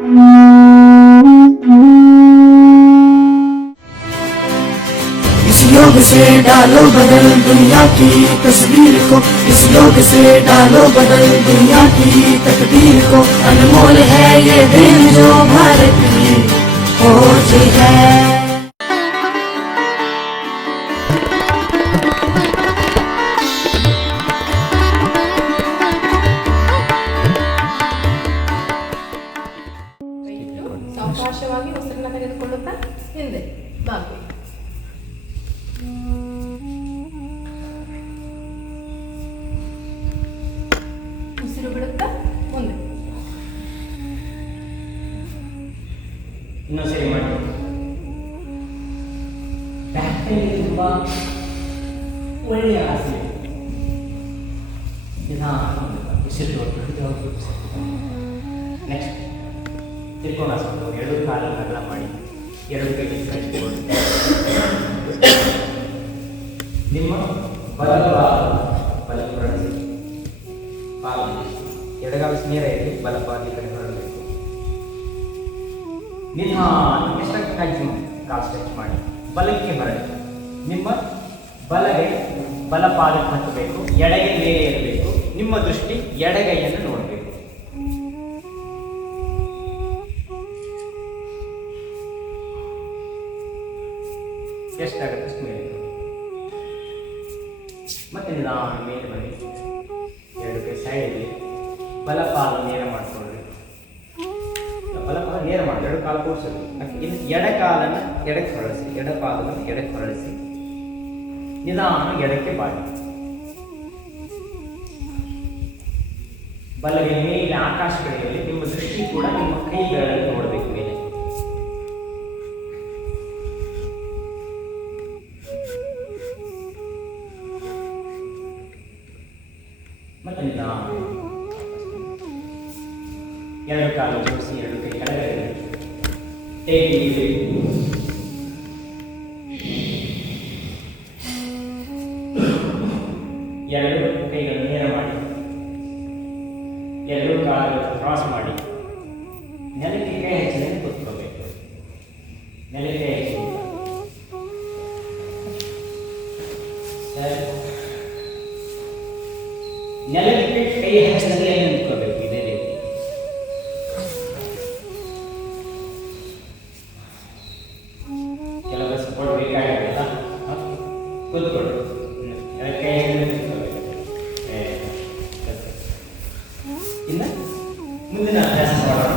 इस योग से डालो बदल दुनिया की तस्वीर को, इस योग से डालो बदल दुनिया की तकदीर को। अनमोल है ये दिन जो भारत की खोज है। ಸಾವಕಾಶವಾಗಿ ಉಸಿರನ್ನ ತೆಗೆದುಕೊಳ್ಳುತ್ತಾ ಹಿಂದೆ ಬಾಗಿ. ಉಸಿರು ಬಿಡುತ್ತಾ ಮುಂದೆ. ಇನ್ನೊಂದು ಸರಿ ಮಾಡಿ. ಬ್ಯಾಕ್ ಪೇನ್ ತುಂಬ ಒಳ್ಳೆಯ ಆಸೆ. ಉಸಿರು ನೆಕ್ಸ್ಟ್ ತ್ರಿಕೋನಾಸನ. ಎರಡು ಕಾಲನ್ನು ಅಗಲ ಮಾಡಿ, ಎರಡು ಕೈ ಕಟ್ಟಿಕೊಂಡು ನಿಮ್ಮ ಬಲಕ್ಕೆ ಹೊರಡಿಸಿ. ಪಾದ ಎಡಗಾಲ ನೇರ ಇರಲಿ, ಬಲಪಾದಿ ಕಡೆ ಹೊರಡಬೇಕು. ನಿಧಾನ ಎಷ್ಟಕ್ಕೆ ಕಾಲು ಸ್ಟ್ರೆಚ್ ಮಾಡಿ ಬಲಕ್ಕೆ ಹೊರಡಿ. ನಿಮ್ಮ ಬಲಗೈ ಬಲಪಾದಕ್ಕೆ ಹತ್ತಬೇಕು, ಎಡಗೈ ಮೇಲೆ ಇರಬೇಕು. ನಿಮ್ಮ ದೃಷ್ಟಿ ಎಡಗೈಯನ್ನು ನೋಡಬೇಕು. ಎಷ್ಟಾಗುತ್ತೆ ಅಷ್ಟು ಮೇಲೆ ಮತ್ತೆ ನಿಧಾನ ಮೇಲೆ ಬನ್ನಿ. ಎರಡು ಕೈ ಸೈಡಲ್ಲಿ ಬಲಪಾದ ನೇರ ಮಾಡಿಕೊಳ್ಳಿ. ಬಲಪಾದ ನೇರ ಮಾಡಿ ಎರಡು ಕಾಲು ಕೂಡಿಸೋದು. ಇನ್ನು ಎಡಕಾಲನ್ನು ಎಡಕ್ಕೆ ಹೊರಳಿಸಿ, ಎಡಪಾದವನ್ನು ಎಡಕ್ಕೆ ಹೊರಳಿಸಿ ನಿಧಾನ ಎಡಕ್ಕೆ ಬಾಗಿ. ಬಲಗೆ ಮೇಲೆ ಆಕಾಶ ಕಡೆಯಲ್ಲಿ ನಿಮ್ಮ ದೃಷ್ಟಿ ಕೂಡ ನಿಮ್ಮ ಕೈಗಳಲ್ಲಿ ನೋಡಬೇಕು ಮೇಲೆ. ಮತ್ತೆ ನಿಧಾನ ಎರಡು ಕಾಲು ಜೋಡಿಸಿ, ಎರಡು ಕೈ ಕೆಳಗಡೆ ಎರಡು ಕೈಗಳನ್ನು ನೇರ ಮಾಡಿ, ಎರಡು ಕಾಲುಗಳನ್ನು ಕ್ರಾಸ್ ಮಾಡಿ ನೆಲಕ್ಕೆ ಕೈ ಹಚ್ಚಿದರೆ ಕೂತ್ಕೋಬೇಕು. ನೆಲಕ್ಕೆ ಹಚ್ಚಿ ನೆಲಕ್ಕೆ ಕೈ ಹಚ್ಚಿದರೆ ನಿಂತ್ಕೋಬೇಕು. ಇದೇ ರೀತಿ ಕೆಲವು ಸಪೋರ್ಟ್ ಬೇಕಾಗಿಲ್ಲ. ಕೂತ್ಕೊಳ್ಳಿ. ಕೈ ನಿಂತ್ಕೋಬೇಕು. ಇನ್ನು ಮುಂದಿನ ಅಭ್ಯಾಸ ಮಾಡೋಣ.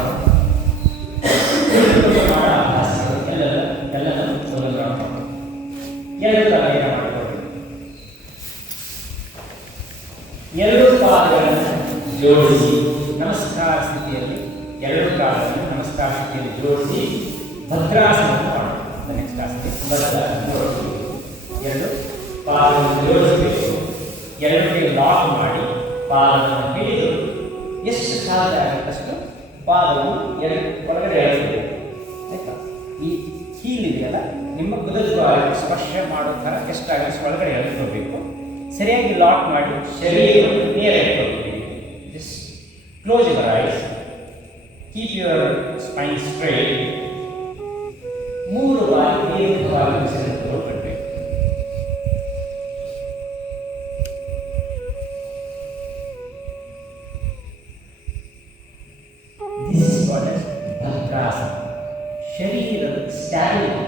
ಎರಡು ಕಾಲ ಮಾಡಿಕೊಳ್ಳಿ. ಎರಡು ಪಾದಗಳನ್ನು ಜೋಡಿಸಿ ನಮಸ್ಕಾರ ಸ್ಥಿತಿಯಲ್ಲಿ, ಎರಡು ಕಾಲನ್ನು ನಮಸ್ಕಾರ ಸ್ಥಿತಿಯಲ್ಲಿ ಜೋಡಿಸಿ ಭದ್ರಾಸನ ಮಾಡೋಣ. ನೆಕ್ಸ್ಟ್ ಆಸನ ಭದ್ರಾಸನ ಜೋಡಿಸಿ ಎರಡು ಪಾದಗಳನ್ನು ಜೋಡಿಸಬೇಕು. ಎರಡು ಕೈ ಲಾಕ್ ಮಾಡಿ ಪಾದವನ್ನು ಹಿಡಿದು ಎಷ್ಟು ಸಾಧ್ಯ ಆಗುತ್ತಷ್ಟು ಪಾದವನ್ನು ಎರಡು ಒಳಗಡೆ ಎಳೆಸಬೇಕು. ಆಯ್ತಾ? ಈ ಹೀಲ್ ಇದೆಯಲ್ಲ, ನಿಮ್ಮ ಕುದುರೆ ಸ್ಪರ್ಶ ಮಾಡೋ ಥರ ಎಷ್ಟಾಗುತ್ತೆ ಒಳಗಡೆ ಎಳೆದುಕೋಬೇಕು. ಸರಿಯಾಗಿ ಲಾಕ್ ಮಾಡಿ ಶರೀರ ನೇರ ಇಟ್ಕೋಬೇಕು. Just close your eyes, keep your spine straight. 3 ಬಾರಿ ದೀರ್ಘವಾಗಿ ಉಸಿರನ್ನು ತಗೊಳ್ಬೇಕು. This is called as bhadrasana. ಶರೀರದ ಸ್ಟ್ಯಾಬಿಲಿಟಿ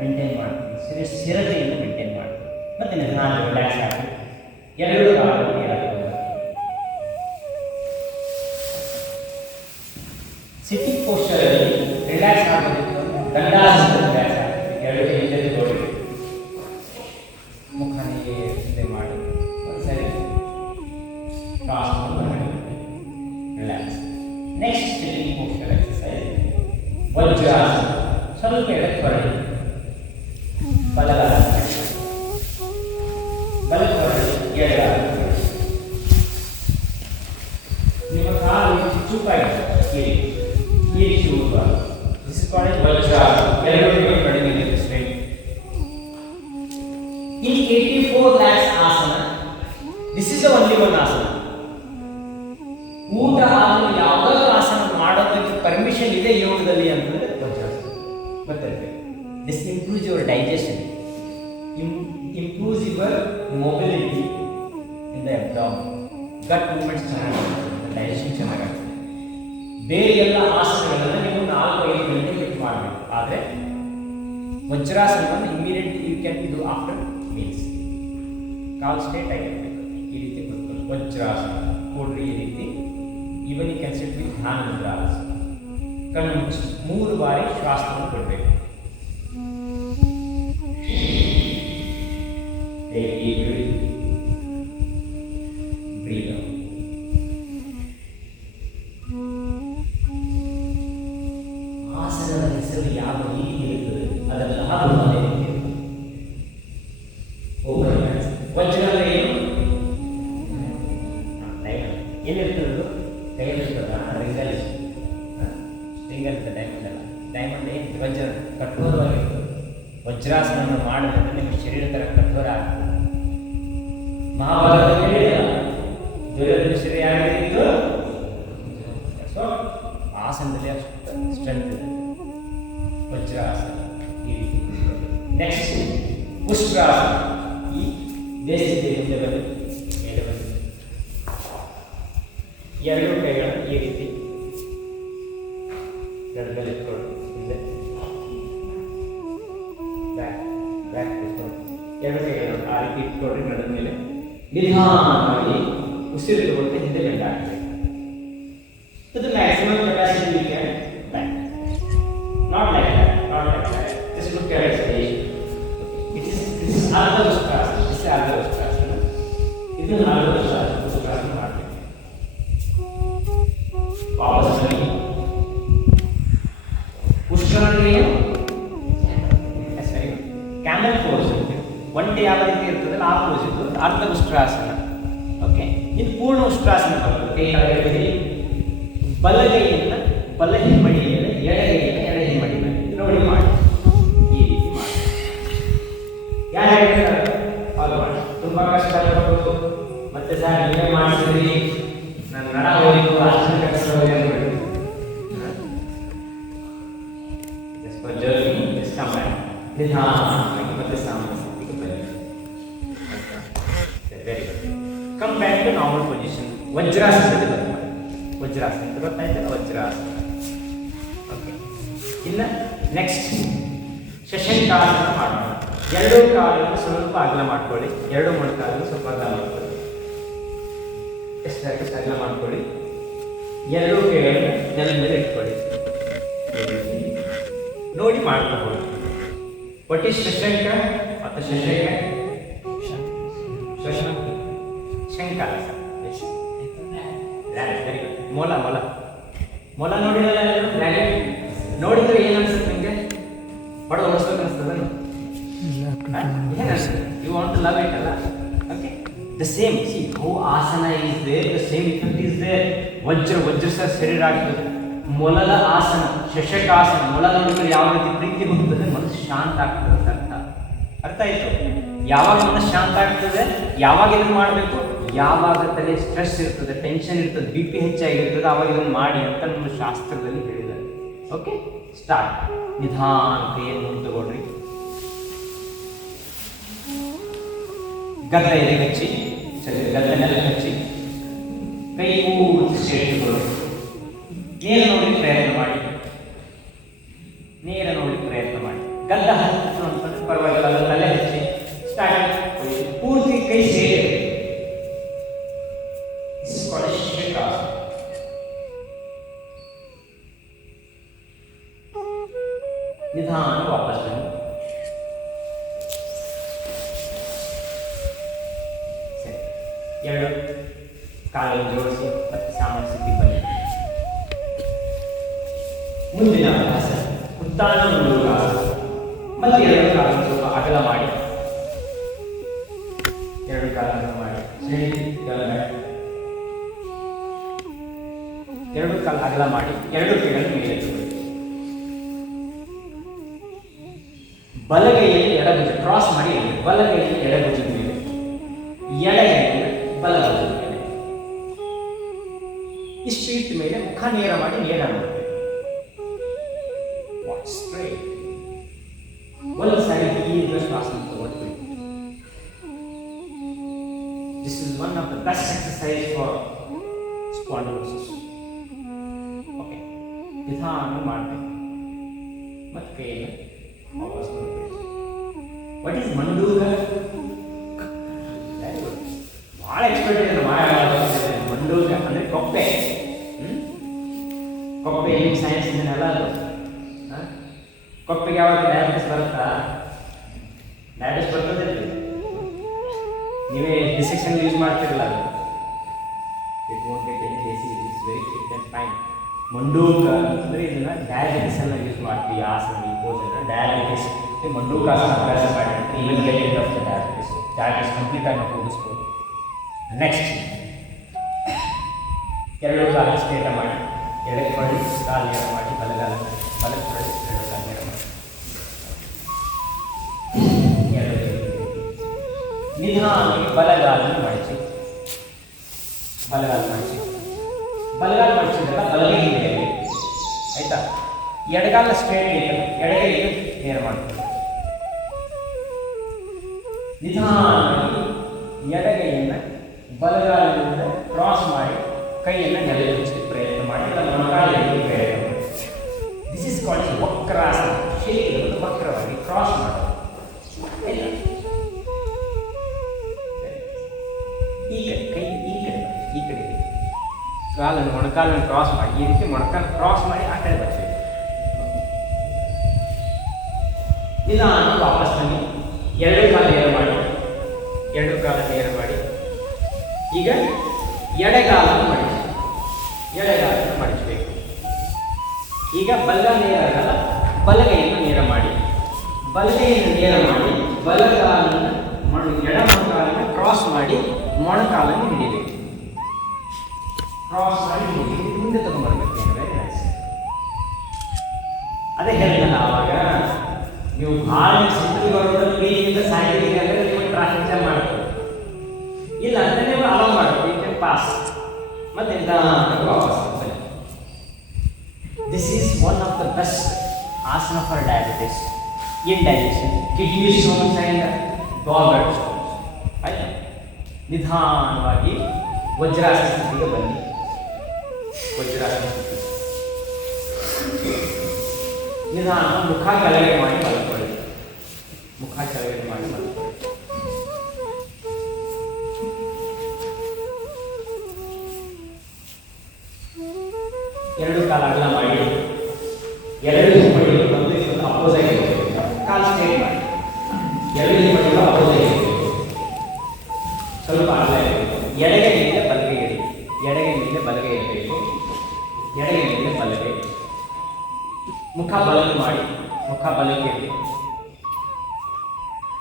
ಮೇಂಟೈನ್ ಮಾಡ್ತೀವಿ, ಸ್ಥಿರತೆಯನ್ನು ಮೇಂಟೈನ್ ಮಾಡ್ತೀವಿ. ಮತ್ತೆ ನಿಧಾನ ರಿಲ್ಯಾಕ್ಸ್ ಆಗಿ ಎರಡು ಕಾಲನ್ನು ನೇರವಾಗಿ ಸಿಟ್ಟಿಂಗ್ ಪೋಸ್ಚರಲ್ಲಿ ರಿಲ್ಯಾಕ್ಸ್ ಆಗಬೇಕು. ದಂಡಾಸನ ರಿಲ್ಯಾಕ್ಸ್ ಆಗಬೇಕು. ಎರಡು ಕೈ ಹಿಂದೆ ತಗೊಳ್ಳಿ, ಮುಖನೇ ಹಿಂದೆ ಮಾಡಿ ಸರಿ ಕ್ರಾಸ್ ಮಾಡಿ relax. Next sitting posture exercise vajrasana. ಸ್ವಲ್ಪ ಎಡಕ್ಕೆ ಹೊರಡಿ, ಬಲಗಾಲ ಬಲಕ್ಕೆ ಹೊರಡಿ, ಎಡಗಾಲ ನಿಮ್ಮ ಕಾಲು ಚೂಪಾಗಿದೆ ಈ ರೀತಿ ಊರುವಾಗ. This is called vajrasana. ಎರಡು ಕೈ ಕಡಿಮೆ straight. In 84 lakhs asana, this is the only one asana. ಊಟ ಆದ್ಮೇಲೆ ಯಾವುದಾದ್ರೂ ಆಸನ ಮಾಡೋದಕ್ಕೆ ಪರ್ಮಿಷನ್ ಇದೆ ಯೋಗದಲ್ಲಿ ಅಂತಂದ್ರೆ ವಜ್ರಾಸನ ಗೊತ್ತಿರಬೇಕು. This improves your digestion, improves your mobility in the abdomen, gut movements ಚೆನ್ನಾಗಾಗ್ತದೆ, ಡೈಜೆಷನ್ ಚೆನ್ನಾಗಾಗ್ತದೆ. ಬೇರೆ ಎಲ್ಲ ಆಸನಗಳನ್ನ ನೀವು 4-5 ಗಂಟೆ ಬಿಟ್ಟು ಮಾಡಬೇಕು. ಆದರೆ ವಜ್ರಾಸನವನ್ನು ಇಮಿಡಿಯೇಟ್ಲಿ ಯು ಕ್ಯಾನ್ ಇದು ಆಫ್ಟರ್ ಮೀಲ್ಸ್. ಕಾಲ್ ಸ್ಟೇಟ್ ಆಗಿರಬೇಕು, ಈ ರೀತಿ ಕೂತ್ಕೊಳ್ಳಿ. ವಜ್ರಾಸನ ಕೊಡ್ರಿ ಈ ರೀತಿ. Even you can sit with dhyana mudrasana. ಕಣ್ಣು ಮುಚ್ಚಿ 3 ಬಾರಿ ಶ್ವಾಸವನ್ನು ಕೊಡಬೇಕು. Breathe out. ಆಸನದ ಹೆಸರು ಯಾವ ರೀತಿ ಇರುತ್ತದೆ ಅದೆಲ್ಲ ಅದೇ ರೀತಿ ಇರುತ್ತದೆ. ವಜ್ರ ಅಂದ್ರೆ ಏನು? ಎಲ್ಲಿರ್ತದೆ? ಕೈಯಲ್ಲಿರ್ತದ? ರಿಂಗಲ್ ಸ್ಟ್ರಿಂಗಲ್ ಡೈಮಂಡ್ ಅಲ್ಲ. ಡೈಮಂಡ್ ಏನು? ವಜ್ರ ಕಠೋರವಾಗಿರ್ತದೆ. ವಜ್ರಾಸನವನ್ನು ಮಾಡಿದ್ರೆ ನಿಮ್ಮ ಶರೀರ ಥರ ಕಠೋರ ಆಗ್ತದೆ. ಮಹಾಭಾರತದಲ್ಲಿ ಹೇಳಿಲ್ಲ ದುರ್ಯೋಧನ ಶರೀರ ಯಾರಿಗಿತ್ತು? ಸೊ ಆಸನದಲ್ಲಿ ಅಷ್ಟು ಸ್ಟ್ರೆಂತ್ ಇದೆ. ವಜ್ರಾಸನ ಈ ರೀತಿ. ನೆಕ್ಸ್ಟ್ ಪುಷ್ಕರಾಸನ. ಈ ದೇಶದ ಮುಂದೆ ಬಂದು ಮೇಲೆ ಬಂದು 2 ಕೈಗಳನ್ನು ಈ ರೀತಿ ಗಡ್ಡದಲ್ಲಿ ಇಟ್ಕೊಂಡು ಹಿಂದೆ ಬ್ಯಾಕ್ ಇಟ್ಕೊಂಡು 2 ಕೈಗಳನ್ನು ಆ ರೀತಿ ಇಟ್ಕೊಂಡ್ರೆ ಗಡ್ಡದ ಮೇಲೆ ನಿಧಾನವಾಗಿ ಉಸಿರು ತಗೊಂಡು ಹಿಂದೆ ಗಂಟೆ ಹಾಕಬೇಕು. To the maximum capacity you can back. Not like that, not like that. Just look at exhalation. It is Ardha Ustrasana. This is Ardha Ustrasana. This is Ardha Ustrasana ಮಾಡಬೇಕು. ವಾಪಸ್ ಬನ್ನಿ. ಉಷ್ಟ್ರಾಸನ ಸರಿ ಕ್ಯಾಂಡಲ್ ಪೋಸ್. ಒಂಟೆ ಯಾವ ರೀತಿ ಇರ್ತದಲ್ಲ ಆ pose ಇದು ಅರ್ಧ ಉಷ್ಟ್ರಾಸನ. ಓಕೆ, ಇದು ಪೂರ್ಣ ಉಷ್ಟ್ರಾಸನ ಬರ್ತದೆ. ಕೈ ಕೆಳಗಡೆ ಬಲಗೈಯನ್ನು ಬಲ ಹಿಮ್ಮಡಿ ಮೇಲೆ, ಎಡಗೈಯನ್ನು ಎಡ ಹಿಮ್ಮಡಿ ಮೇಲೆ ನೋಡಿ ಮಾಡಿ. ಈ ರೀತಿ ಮಾಡಿ. ಯಾರು ಹೇಳ್ತಾರೆ ಅದು ಮಾಡಿ. ತುಂಬ ಕಷ್ಟ ಆಗ್ಬೋದು. ಮತ್ತೆ ಸರ್ ನೀವೇ ಮಾಡಿಸಿದ್ರಿ, ನನ್ನ ನಡ ಹೋಗಿದ್ದು ಅಷ್ಟು ಕಷ್ಟ ಹೋಗಿ ಅಂದ್ಬಿಟ್ಟು ನಿಧಾನವಾಗಿ ಮತ್ತೆ ಸಾಮಾನ್ಯ ಸ್ಥಿತಿಗೆ ಬನ್ನಿ. Very good. Come back to normal position. ವಜ್ರಾಸನದಲ್ಲಿ ಬಂದು ಮಾಡಿ. ವಜ್ರಾಸನ ಗೊತ್ತಾಯ್ತಲ್ಲ? ವಜ್ರಾಸನ. ಓಕೆ, ಇನ್ನು ನೆಕ್ಸ್ಟ್ ಶಶಂಕಾಸನ ಮಾಡೋಣ. 2 ಕಾಲನ್ನು ಸ್ವಲ್ಪ ಅಗಲ ಮಾಡ್ಕೊಳ್ಳಿ. 2 ಮೊಣಕಾಲನ್ನು ಸ್ವಲ್ಪ ಅಗಲ ಮಾಡ್ಕೊಳ್ಳಿ. ಎಷ್ಟು ಅಗಲ ಮಾಡ್ಕೊಳ್ಳಿ. 2 ಕೈಗಳನ್ನು ನೆಲದ ಮೇಲೆ ಇಟ್ಕೊಳ್ಳಿ. ನೋಡಿ ಮಾಡ್ತಾ ಹೋಗಿ. ವಾಟ್ ಈಸ್ ಶಶಂಕ ಅಥವಾ ಶಶಂಕ? ಶಂಕಾಸ. ಮೊಲ ಮೊಲ ಮೊಲ ನೋಡಿರಲ್ಲ? ನೋಡಿದ್ರೆ ಏನು ಅನ್ಸುತ್ತೆ ನಿಮಗೆ? ಬಡ ಓಡಿಸ್ಬೇಕು ಅನಿಸ್ತದ? ಏನು ಅನ್ಸುತ್ತೆ? You want to love it ಅಲ್ಲ? Okay, the same. See how asana is there, the same effect is there. ವಜ್ರ ಸಹ ಶರೀರ ಆಗ್ತದೆ. ಮೊಲದ ಆಸನ, ಶಶಕಾಸನ. ಮೊಲ ನೋಡಿದ್ರೆ ಯಾವ ರೀತಿ ಪ್ರೀತಿ ಹೋಗ್ತದೆ, ಮನಸ್ಸು ಶಾಂತ ಆಗ್ತದೆ ಅಂತ ಅರ್ಥ. ಅರ್ಥ ಆಯ್ತು? ಯಾವಾಗ ಮನಸ್ಸು ಶಾಂತ ಆಗ್ತದೆ, ಯಾವಾಗ ಇದನ್ನು ಮಾಡಬೇಕು? ಯಾವಾಗ ತಲೆ ಸ್ಟ್ರೆಸ್ ಇರ್ತದೆ, ಟೆನ್ಷನ್ ಇರ್ತದೆ, BP ಹೆಚ್ಚಾಗಿರ್ತದೆ, ಆವಾಗ ಇದನ್ನು ಮಾಡಿ ಅಂತ ನಮ್ಮ ಶಾಸ್ತ್ರದಲ್ಲಿ ಹೇಳಿದ್ದಾರೆ. Okay, start. ನಿಧಾನ ಕೈಯನ್ನು ಮುಂದೆ ತಗೊಳ್ರಿ. ಗದ್ದ ಎದೆ ಹಚ್ಚಿ, ಗದ್ದ ನೆಲ ಹಚ್ಚಿ, ಕೈ ಪೂರ್ತಿ ಸೇರಿಸಿಕೊಳ್ಳಿ. ನೇರ ನೋಡಿ ಪ್ರಯತ್ನ ಮಾಡಿ. ನೇರ ನೋಡಿ ಪ್ರಯತ್ನ ಮಾಡಿ. ಗದ್ದ ಹಚ್ಚು ಅಂತಂದ್ರೆ ಪರವಾಗಿಲ್ಲ, ಅದು ತಲೆ ಹಚ್ಚಿ. ಸ್ಟಾರ್ಟ್. ಪೂರ್ತಿ ಕೈ ಸೇರಿ. ನಿಧಾನ ವಾಪಸ್ ಬನ್ನಿ. ಸರಿ, 2 ಕಾಲನ್ನು ಜೋಡಿಸಿ ಮತ್ತೆ ಸಾಮಾನ್ಯ ಸ್ಥಿತಿ ಬನ್ನಿ. ಮುಂದಿನ ಅಭ್ಯಾಸ ಉತ್ತಾನ ಮುಂದೂಗಾಸನ. ಮತ್ತೆ 2 ಕಾಲನ್ನು ಸ್ವಲ್ಪ ಅಗಲ ಮಾಡಿ. 2 ಕಾಲನ್ನು ಮಾಡಿ. ಸರಿ, 2 ಕಾಲ ಅಗಲ ಮಾಡಿ. 2 ಕೈಗಳನ್ನು ಮೇಲೆ ಎತ್ತುಕೊಳ್ಳಿ. ಬಲಗೈಯಲ್ಲಿ ಎಡಭುಜ ಕ್ರಾಸ್ ಮಾಡಿ. ಬಲಗೈಯಲ್ಲಿ ಎಡಭುಜದ ಮೇಲೆ, ಎಡಗೈಯಲ್ಲಿ ಬಲಭುಜದ ಮೇಲೆ. ಇಷ್ಟು ಇಟ್ಟ ಮೇಲೆ ಮುಖ ನೇರ ಮಾಡಿ ನೇರ ಮಾಡಬೇಕು. ಸ್ಟ್ರೈಟ್. ಒಂದು ಸಾರಿ ದೀರ್ಘ ಶ್ವಾಸ ತಗೊಳ್ತೀವಿ. This is one of the best exercise for spondylosis. Okay. ನಿಧಾನ ಮಾಡಬೇಕು. ಮತ್ತೆ ಕೈಯನ್ನು ವಾಪಸ್ ಮಾಡಬೇಕು. What is ಮಂಡೂಕ? ಭಾಳ ಎಕ್ಸ್ಪರ್ಟ್ ಇದೆ ಮಂಡೂಕ ಅಂದರೆ ಕೊಪ್ಪೆ. ಕೊಪ್ಪೆ ಏನು ಸೈನ್ಸ್ ಇದನ್ನೆಲ್ಲ ಅದು ಕೊಪ್ಪೆಗೆ ಯಾವಾಗ ಡಯಾಬಿಟಿಸ್ ಬರುತ್ತಾ? ಡಯಾಬಿಟಿಸ್ ಬರ್ತದೆ ನೀವೇ ಡಿಸೆಕ್ಷನ್ ಯೂಸ್ ಮಾಡ್ತಿರಲ್ಲ ಅದು it won't get any disease. It's very fit and fine. ಮಂಡೂಕ ಅಂದರೆ ಇದನ್ನು ಡಯಾಬಿಟಿಸ್ ಎಲ್ಲ ಯೂಸ್ ಮಾಡ್ತೀವಿ. ಆಸನ ಈ ಪೋಸನ್ನು ಡಯಾಬಿಟಿಸ್ ಮಂಡೂಕಾಸನ ಅಭ್ಯಾಸ ಮಾಡಿದ್ರೆ even get rid of the diabetes ಕಂಪ್ಲೀಟಾಗಿ ನಾವು ಕೂಡಿಸ್ಬೋದು. ನೆಕ್ಸ್ಟ್ ಎರಡು ಕಾಲ ಸ್ಟ್ರೇಟ ಮಾಡಿ, ಎಡಕ್ಕೆ ಮಾಡಿ ಕಾಲು ನೇರ ಮಾಡಿ, ಬಲಗಾಲ ಬಲಕ್ಕೆ ಮಾಡಿ ಎರಡು ಕಾಲು ನೇರ ಮಾಡಿ, ಎರಡು ನಿಧಾನವಾಗಿ ಬಲಗಾಲನ್ನು ಮಡಚಿ, ಬಲಗಾಲ ಮಡಚಿ, ಬಲಗಾಲ ಮಡಚಿದ್ರಲ್ಲ ಬಲಗೈ ಮೇಲೆ ಆಯ್ತಾ. ಎಡಗಾಲ ಸ್ಟ್ರೇಟ್ ಇರ್ತದೆ, ಎಡಗೈಗೆ ನೇರ ಮಾಡ್ತೀವಿ. ನಿಧಾನವಾಗಿ ಎಡಗೈಯನ್ನು ಬಲಗಾಲದಿಂದ ಕ್ರಾಸ್ ಮಾಡಿ ಕೈಯನ್ನು ನೆಲಕ್ಕೆ ಹಚ್ಚಿ ಪ್ರಯತ್ನ ಮಾಡಿ, ಅದನ್ನು ಮೊಣಕಾಲಿಗೆ ಪ್ರಯತ್ನ ಮಾಡಿ. This is called vakrasana. ಶರೀರವನ್ನು ವಕ್ರವಾಗಿ ಕ್ರಾಸ್ ಮಾಡೋದು. ಈ ಕಡೆ ಕೈ ಈ ಕಡೆ ಈ ಕಡೆ ಕಾಲನ್ನು ಮೊಣಕಾಲನ್ನು ಕ್ರಾಸ್ ಮಾಡಿ, ಈ ರೀತಿ ಮೊಣಕಾಲು ಕ್ರಾಸ್ ಮಾಡಿ ಆ ಕಡೆ ಬರ್ತೀವಿ. ನಿಧಾನ ವಾಪಸ್ ಬನ್ನಿ. ಎರಡು ಕಾಲ ನೇರ ಮಾಡಿ, ಎರಡು ಕಾಲ ನೇರ ಮಾಡಿ. ಈಗ ಎಡಗಾಲನ್ನು ಮಡಿಸಿ, ಎಡಗಾಲನ್ನು ಮಡಿಸಬೇಕು. ಈಗ ಬಲ ನೇರ ಆಗಲ್ಲ, ಬಲಗೈಯನ್ನು ನೇರ ಮಾಡಿ, ಬಲಗೈಯನ್ನು ನೇರ ಮಾಡಿ ಬಲಗಾಲನ್ನು ಎಡ ಮೊಣಕಾಲನ್ನು ಕ್ರಾಸ್ ಮಾಡಿ ಮೊಣಕಾಲನ್ನು ಹಿಡಿಬೇಕು. ಕ್ರಾಸ್ ಮಾಡಿ ಹಿಡಿಬೇಕು, ಮುಂದೆ ತಗೊಂಡ್ಬರ್ಬೇಕು. Very nice. ಅದೇ ಹೇಳಿದ್ನಲ್ಲ ಆವಾಗ ನೀವು ಭಾಳ ಸಿಂಪಲ್ ಬರೋದ್ರ ಪ್ರೀತಿಯಿಂದ ಸಾಹಿತ್ಯ ಅಂದರೆ ನೀವು ಟ್ರಾಫಿಕ್ ಜಾಮ್ ಮಾಡ್ಬೋದು. ಇಲ್ಲ ಅಂದರೆ ನೀವು ಅಲೋ ಮಾಡಬೇಕು, ಯು ಕ್ಯಾನ್ ಪಾಸ್. ಮತ್ತೆ ವಾಪಸ್. This is one of the best asana for diabetes, indigestion, kidney stones and gallbladder stones. ಆಯ್ತಾ? ನಿಧಾನವಾಗಿ ವಜ್ರಾಸನ ಸ್ಥಿತಿಗೆ ಬನ್ನಿ. ವಜ್ರಾಸನ ಸ್ಥಿತಿ ನಿಧಾನ ಮುಖ ಕೆಳಗೆ ಮಾಡಿ ಮಲ್ಕೊಳ್ಳಿ. ಮುಖ ಕೆಳಗೆ ಮಾಡಿ ಮಲ್ಕೊಳ್ಳಿ. ಎರಡು ಕಾಲ ಅಗಲ ಮಾಡಿ, ಎರಡು ಮಡಿಗಳು ಬಂದು ಇದೊಂದು ಅಪೋಸೈಟ್ ಇರಬೇಕು. ಕಾಲು ಸ್ಟ್ರೇಟ್ ಮಾಡಿ, ಎರಡು ಮಡಿಗಳು ಅಪೋಸೈಟ್ ಇರಬೇಕು. ಸ್ವಲ್ಪ ಅಗಲ ಇರಬೇಕು. ಎಡಗೈ ಮೇಲೆ ಬಲಗೈ ಇಡಿ, ಎಡಗೈ ಮೇಲೆ ಬಲಗೈ ಇರಬೇಕು, ಎಡಗೈ ಮೇಲೆ ಬಲಗೈ. ಮುಖ ಬಲಕ್ಕೆ ಮಾಡಿ, ಮುಖ ಬಲಕ್ಕೆ ಇರಲಿ.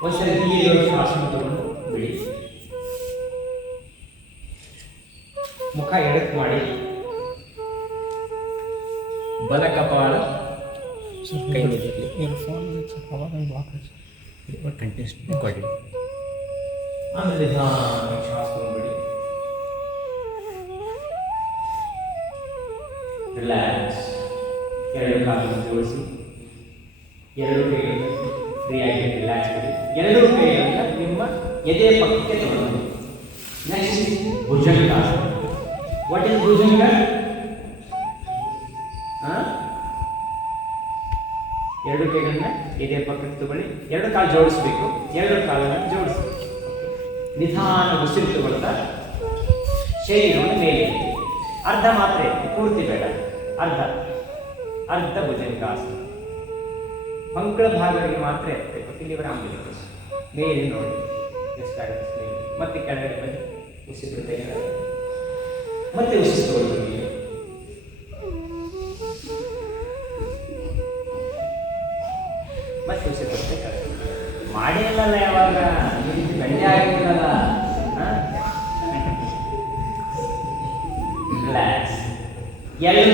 ಒಂದ್ಸರಿ ದೀರ್ಘ ಶ್ವಾಸ ತಗೊಂಡು ಬಿಡಿ. ಮುಖ ಎಡಕ್ಕೆ ಮಾಡಿ, ಬಲ ಕಪಾಳ ಕೈ ಮೇಲೆ ಕಂಟಿನ್ಯೂಸ್ ಕೊಡಿ. ಆಮೇಲೆ ಶ್ವಾಸ ತಗೊಂಡ್ಬಿಡಿ. ರಿಲ್ಯಾಕ್ಸ್. ಎರಡು ಕಾಲನ್ನು ಜೋಡಿಸಿ, ಎರಡು ಕೈಗಳನ್ನು ಫ್ರೀಯಾಗಿ ರಿಲ್ಯಾಕ್ಸ್ ಮಾಡಿ. ಎರಡು ಕೈಗಳನ್ನು ನಿಮ್ಮ ಎದೆಯ ಪಕ್ಕಕ್ಕೆ ತಗೊಂಡು. Next bhujangasana. What is bhujanga? ಎರಡು ಕೈಗಳನ್ನ ಎದೆಯ ಪಕ್ಕಕ್ಕೆ ತಗೊಳ್ಳಿ. ಎರಡು ಕಾಲು ಜೋಡಿಸ್ಬೇಕು, ಎರಡು ಕಾಲನ್ನು ಜೋಡಿಸಿ. ನಿಧಾನ ಉಸಿರು ತಗೊಳ್ತಾ ಶರೀರವನ್ನು ಮೇಲೆ ಅರ್ಧ ಮಾತ್ರ, ಪೂರ್ತಿ ಬೇಡ, ಅರ್ಧ ಅರ್ಧ ಭುಜಂಗಾಸನ. ಮಂಗಳ ಭಾಗಗಳಿಗೆ ಮಾತ್ರ ಎತ್ತಬೇಕು. ಇಲ್ಲಿ ಬರಾಂಬಿಕೆ ಮೇಲೆ ನೋಡಿ ಎಷ್ಟಾಗುತ್ತೆ ಮೇಲೆ. ಮತ್ತೆ ಕೆಳಗಡೆ ಬನ್ನಿ, ಉಸಿರು ತೆಗೆದ ಮತ್ತೆ ಉಸಿರು ತಗೊಳ್ಳಿ. ಮತ್ತೆ ಉಸಿರು ಮಾಡಿ ಅಲ್ಲಲ್ಲ, ಯಾವಾಗ ಈ ರೀತಿ ಗಂಟೆ ಆಗಿರಲ್ಲ. ರಿಲ್ಯಾಕ್ಸ್. ಎರಡು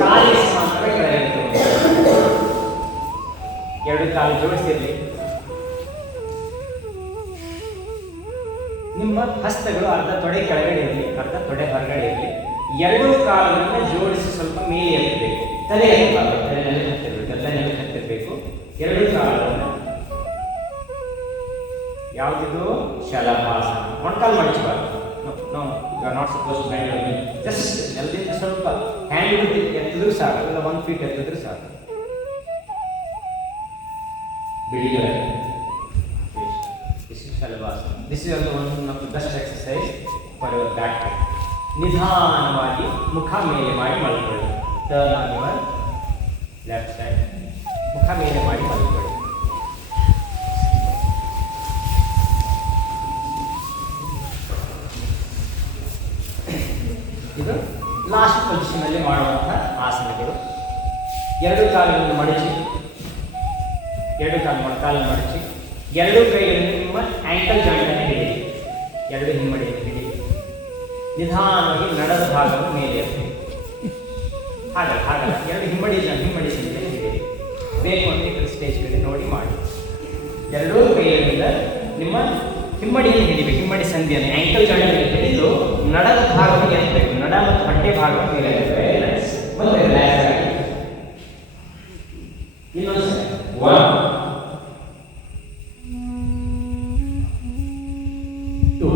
ಕಾಲಿಗೆ ಮಾತ್ರ ಕೆಳಗೆ, ಎರಡು ಕಾಲು ಜೋಡಿಸಿರಲಿ. ನಿಮ್ಮ ಹಸ್ತಗಳು ಅರ್ಧ ತೊಡೆ ಕೆಳಗಡೆ ಇರಲಿ, ಅರ್ಧ ತೊಡೆ ಹೊರಗಡೆ ಇರಲಿ. ಎರಡೂ ಕಾಲುಗಳನ್ನು ಜೋಡಿಸಿ ಸ್ವಲ್ಪ ಮೇಲೆ ಎತ್ತಬೇಕು. ತಲೆ ಎತ್ತಬಾರ್ದು, ತಲೆ ಎರಡು ಕಾಲುಗಳನ್ನು ಯಾವುದಿದು ಶಲಭಾಸನ. ಮೊಣಕಾಲು ಮಡಚಬಾರ್ದು. ನಾವು you are not suppose to bend just ನೆಲದಿಂದ ಸ್ವಲ್ಪ ಹ್ಯಾಂಡ್ ಎತ್ತಿದ್ರು ಸಾಕು, ಇಲ್ಲ 1 ಫೀಟ್ ಎತ್ತಿದ್ರು ಸಾಕು. ಬಿಡಿಗಳು. This is shalabhasana. This is also one of the best exercise for your back pain. ನಿಧಾನವಾಗಿ ಮುಖ ಮೇಲೆ ಮಾಡಿ ಮಲ್ಕೊಳ್ಳಿ. Turn on your left side. ಮುಖ ಮೇಲೆ ಮಾಡಿ ಮಲ್ಕೊಳ್ಳಿ. ಇದು ಲಾಸ್ಟ್ ಪೊಸಿಷನಲ್ಲಿ ಮಾಡುವಂಥ ಆಸನಗಳು. ಎರಡು ಕಾಲುಗಳನ್ನು ಮಡಚಿ, ಎರಡು ಮೊಣಕಾಲನ್ನು ಮಡಚಿ, ಎರಡು ಕೈಗಳನ್ನು ನಿಮ್ಮ ಆ್ಯಂಕಲ್ ಜಾಯಿಂಟನ್ನು ಹಿಡಿಯಿರಿ. ಎರಡು ಹಿಮ್ಮಡಿಯನ್ನು ಹಿಡಿಯಿರಿ. ನಿಧಾನವಾಗಿ ನಡದ ಭಾಗವನ್ನು ಮೇಲೆ ಎತ್ತಿ. ಹಾಗಲ್ಲ ಎರಡು ಹಿಮ್ಮಡಿ ಸಂಖ್ಯೆ ಹಿಡಿಯಿರಿ. ಬೇಕು ಅಂತ ಈ ಸ್ಟೇಜ್ ಕಡೆ ನೋಡಿ ಮಾಡಿ. ಎರಡೂ ಕೈಗಳಿಂದ ನಿಮ್ಮ ಹಿಮ್ಮಡಿಯನ್ನು ಹಿಡಿಬೇಕು. ಹಿಮ್ಮಡಿ ಸಂಧಿಯನ್ನು ಆ್ಯಂಕಲ್ ಜಾಯಿಂಟನ್ನು ಹಿಡಿದು ನಡದ ಭಾಗವನ್ನು ಎತ್ತಬೇಕು. ನಡ ಮತ್ತು ಹೊಟ್ಟೆ ಭಾಗವನ್ನು ಮೇಲೆ ಮತ್ತೆ ರಿಲ್ಯಾಕ್ಸ್ ಆಗಿ ಇನ್ನೊಂದು ಸಲ 1 2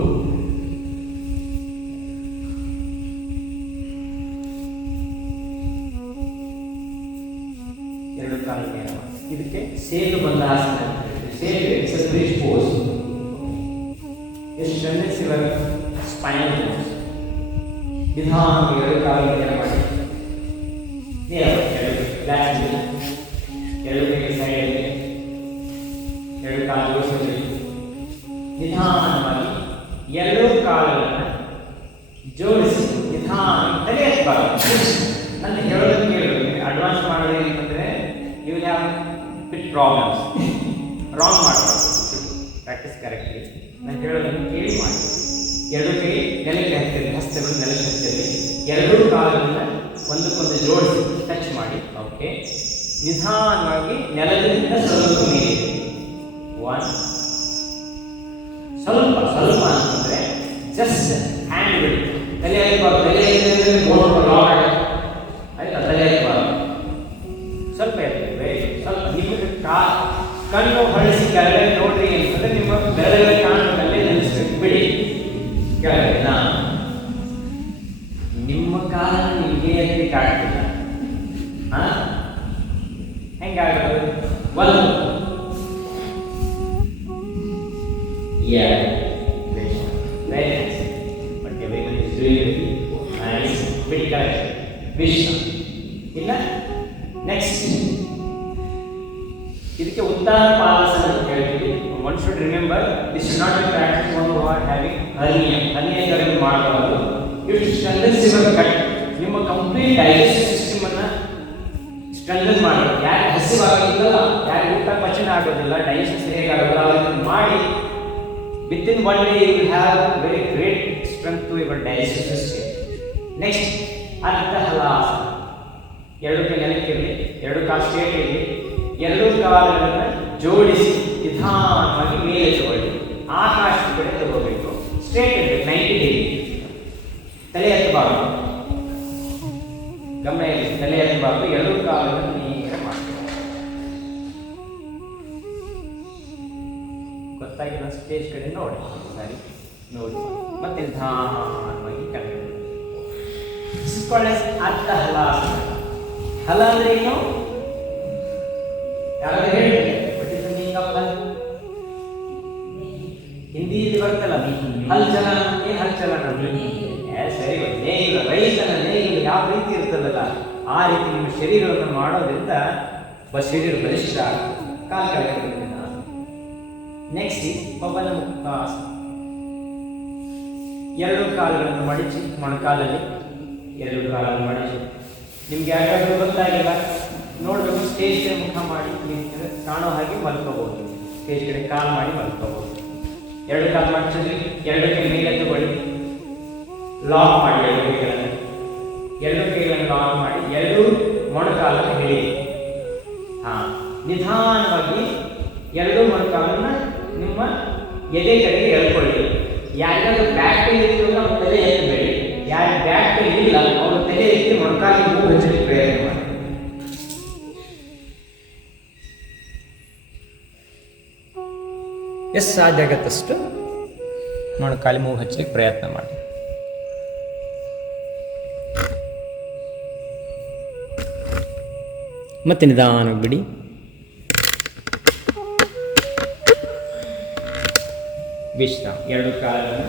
ಎರಡು ಕಾಲು ಮೇಲೆ. ಇದಕ್ಕೆ ಸೇತು ಬಂದಾಸನ ಅಂತ ಹೇಳ್ತೀವಿ. Setu it's A bridge pose. ಎಷ್ಟು ಸ್ಟ್ರೆಂಥೆನ್ಸ್ ಯುವರ್ ಸ್ಪೈನಲ್ ಬೋನ್ಸ್. ನಿಧಾನವಾಗಿ ಎರಡು ಕಾಲು ಮೇಲೆ ಮಾಡಿ ಎರಡು ಕೈಗೆ ಸೈಡಲ್ಲಿ ಎರಡು ಕಾಲು ಜೋಡಿಸಿ ನಿಧಾನವಾಗಿ ಎರಡು ಕಾಲುಗಳನ್ನು ಜೋಡಿಸಿ ನಿಧಾನ ತಲೆ ಎತ್ತಬಾರದು. ನನ್ನ ಹೇಳೋದಕ್ಕೆ ಕೇಳಬೇಕು. ಅಡ್ವಾನ್ಸ್ ಮಾಡೋದು ಏನಂತಂದರೆ you will have bit problems. Wrong ಮಾಡಬಾರ್ದು. Practice correctly. ನಾನು ಹೇಳೋದನ್ನು ಕೇಳಿ ಮಾಡಿ. ಎರಡು ಕೈ ನೆಲಕ್ಕೆ ಹತ್ತಿರಲಿ, ಹಸ್ತಗಳು ನೆಲಕ್ಕೆ ಹತ್ತಿರಲಿ. ಎರಡೂ ಕಾಲುಗಳನ್ನು ಒಂದಕ್ಕೊಂದು ಜೋಡಿಸಿ ಟಚ್ ಮಾಡಿ. ಓಕೆ. ನಿಧಾನವಾಗಿ ನೆಲದಿಂದ ಸ್ವಲ್ಪ ಮೇಲೆ 1 ಸ್ವಲ್ಪ ಅಂತಂದರೆ ಜಸ್ಟ್ ಹ್ಯಾಂಡ್ ಬಿಡಿ. ತಲೆ ಹಾಕಬಾರ್ದು. ತಲೆ ಆಯ್ತಾ? ತಲೆ ಹಾಕಬಾರ್ದು. ಸ್ವಲ್ಪ ಇರ್ತದೆ. ಸ್ವಲ್ಪ ನಿಮಗೆ ಕಣ್ಣು ಹೊಳಿಸಿ ಕೆಳಗಡೆ ನೋಡ್ರಿ ಅಂತಂದ್ರೆ ನಿಮ್ಮ ಬೆರಳಿಗೆ ಕಾಣುತ್ತಲ್ಲೇ ನಿಲ್ಲಿಸ್ಬೇಕು. ಬಿಡಿ ಕೆಳಗಡೆ. ನಿಮ್ಮ ಕಾಲನ್ನು ನಿಮಗೆ ಎತ್ತಲಿಕ್ಕೆ ಆಗ್ತಿಲ್ಲ. ಹೆಂಗಾಗುತ್ತೆ? 1 but everyone is doing nice. ಬಿಡಿ ಕೆಳಗಡೆ. ವಿಶ್ರಾಮ. ಇಲ್ಲ ನೆಕ್ಸ್ಟ್ ಇದಕ್ಕೆ ಉತ್ತಾನ ಪಾಲಾಸನ ಅಂತ ಹೇಳ್ತೀವಿ. One should remember this should not be practice one who are having hernia ಮಾಡಬಾರದು. ಯು ಶುಡ್ ಸ್ಟ್ರೆಂಥನ್ ಯುವರ್ ಗಟ್. ನಿಮ್ಮ ಕಂಪ್ಲೀಟ್ ಡೈಜೆಸ್ಟಿವ್ ಸಿಸ್ಟಮ್ ಅನ್ನ ಸ್ಟ್ರೆಂಥನ್ ಮಾಡಿ. ಯಾರು ಹಸಿವಾಗೋದಿಲ್ಲ, ಯಾರು ಊಟ ಪಚನ ಆಗೋದಿಲ್ಲ, ಡೈಜೆಷನ್ ಸರಿಯಾಗಿ ಆಗೋದಿಲ್ಲ, ಅದನ್ನು ಮಾಡಿ within 1 day you will have very great strength to your digestive system. Next ಅರ್ಥಹಲಾಸನ. ಎರಡು ಕೈ ನೆಲಕ್ಕಿರಲಿ, ಎರಡು ಕಾಲು ಸ್ಟ್ರೇಟ್ ಇರಲಿ. ಎರಡು ಕಾಲುಗಳನ್ನು ಜೋಡಿಸಿ ನಿಧಾನವಾಗಿ ಮೇಲೆ ತಗೊಳ್ಳಿ. ಆಕಾಶದ ಕಡೆ ತಗೋಬೇಕು. ಸ್ಟ್ರೇಟ್ ಇರಬೇಕು. 90 ಡಿಗ್ರಿ. ತಲೆ ಎತ್ತಬಾರ್ದು. ಗಮನ ಇರಲಿ. ತಲೆ ಎತ್ತಬಾರ್ದು. ಎರಡು ಕಾಲುಗಳನ್ನು ನೀಟಾಗಿ ಮಾಡ್ತೀವಿ. ಗೊತ್ತಾಗಿರೋ ಸ್ಟೇಜ್ ಕಡೆ ನೋಡಿ. ಸರಿ ನೋಡಿ. ಮತ್ತೆ ನಿಧಾನವಾಗಿ ಕೆಳಗಡೆ. ಅರ್ಥ ಹಲಾಸನ. ಹಲ ಅಂದ್ರೆ ಏನು? ಯಾರಾದ್ರೂ ಹೇಳಿದ್ರೆ ಹಿಂದಿಯಲ್ಲಿ ಬರ್ತಲ್ಲ ಹಲ್ಚಲನ. ಏನು ಹಲ್ಚಲನ? ಸರಿ. ನೇಗಿಲು, ರೈತನ ನೇಗಿಲು ಯಾವ ರೀತಿ ಇರ್ತದಲ್ಲ ಆ ರೀತಿ ನಿಮ್ಮ ಶರೀರವನ್ನು ಮಾಡೋದ್ರಿಂದ ಶರೀರ ಬಲಿಷ್ಠ. ಕಾಲು ಕೆಳಗೆ. ನೆಕ್ಸ್ಟ್ ಪವನ ಮುಕ್ತಾಸನ. ಎರಡು ಕಾಲುಗಳನ್ನು ಮಡಚಿ ಮೊಣಕಾಲಲ್ಲಿ ಎರಡು ಕಾಲನ್ನು ಮಡಚಿ. ನಿಮ್ಗೆ ಯಾರಾದ್ರೂ ಗೊತ್ತಾಗಿಲ್ಲ ನೋಡಬೇಕು. ಸ್ಟೇಜ್ ಕಡೆ ಮುಖ ಮಾಡಿ ಕಾಣೋ ಹಾಗೆ ಮಲ್ಕೋಬಹುದು. ಸ್ಟೇಜ್ ಕಡೆ ಕಾಲು ಮಾಡಿ ಮಲ್ಕೋಬಹುದು. ಎರಡು ಕಾಲು ಮಡಚಿದ್ರಿ. ಎರಡು ಕೈ ಮೇಲೆ ತಗೊಳ್ಳಿ. ಲಾಕ್ ಮಾಡಿ ಎರಡು ಕೈಗಳನ್ನು ಲಾಕ್ ಮಾಡಿ ಎರಡು ಮೊಣಕಾಲನ್ನು ಹಿಡಿ. ನಿಧಾನವಾಗಿ ಎರಡು ಮೊಣಕಾಲನ್ನು ನಿಮ್ಮ ಎದೆ ಕಡೆಗೆ ಎಳ್ಕೊಳ್ಳಿ. ಯಾರಿಗಾದ್ರೂ ಬ್ಯಾಕ್ ಪೇನ್ ಇರ್ತದೆ ಅವ್ರ ತಲೆ ಎತ್ತಬೇಡಿ. ಯಾರು ಬ್ಯಾಕ್ ಪೇನ್ ಇಲ್ಲ ಅವ್ರ ತಲೆ ಎತ್ತಿ ಮೊಣಕಾಲಿಗೆ ಮೂಗು ಹಚ್ಚಲಿಕ್ಕೆ ಪ್ರಯತ್ನ ಮಾಡಿ. ಎಷ್ಟು ಸಾಧ್ಯ ಆಗತ್ತಷ್ಟು ಮೊಣಕಾಲು ಮೂಗು ಹಚ್ಚಲಿಕ್ಕೆ ಪ್ರಯತ್ನ ಮಾಡಿ. ಮತ್ತೆ ನಿಧಾನವಾಗಿ ಬಿಡಿ. ವಿಶ್ರಾಮ. ಎರಡು ಕಾಲನ್ನು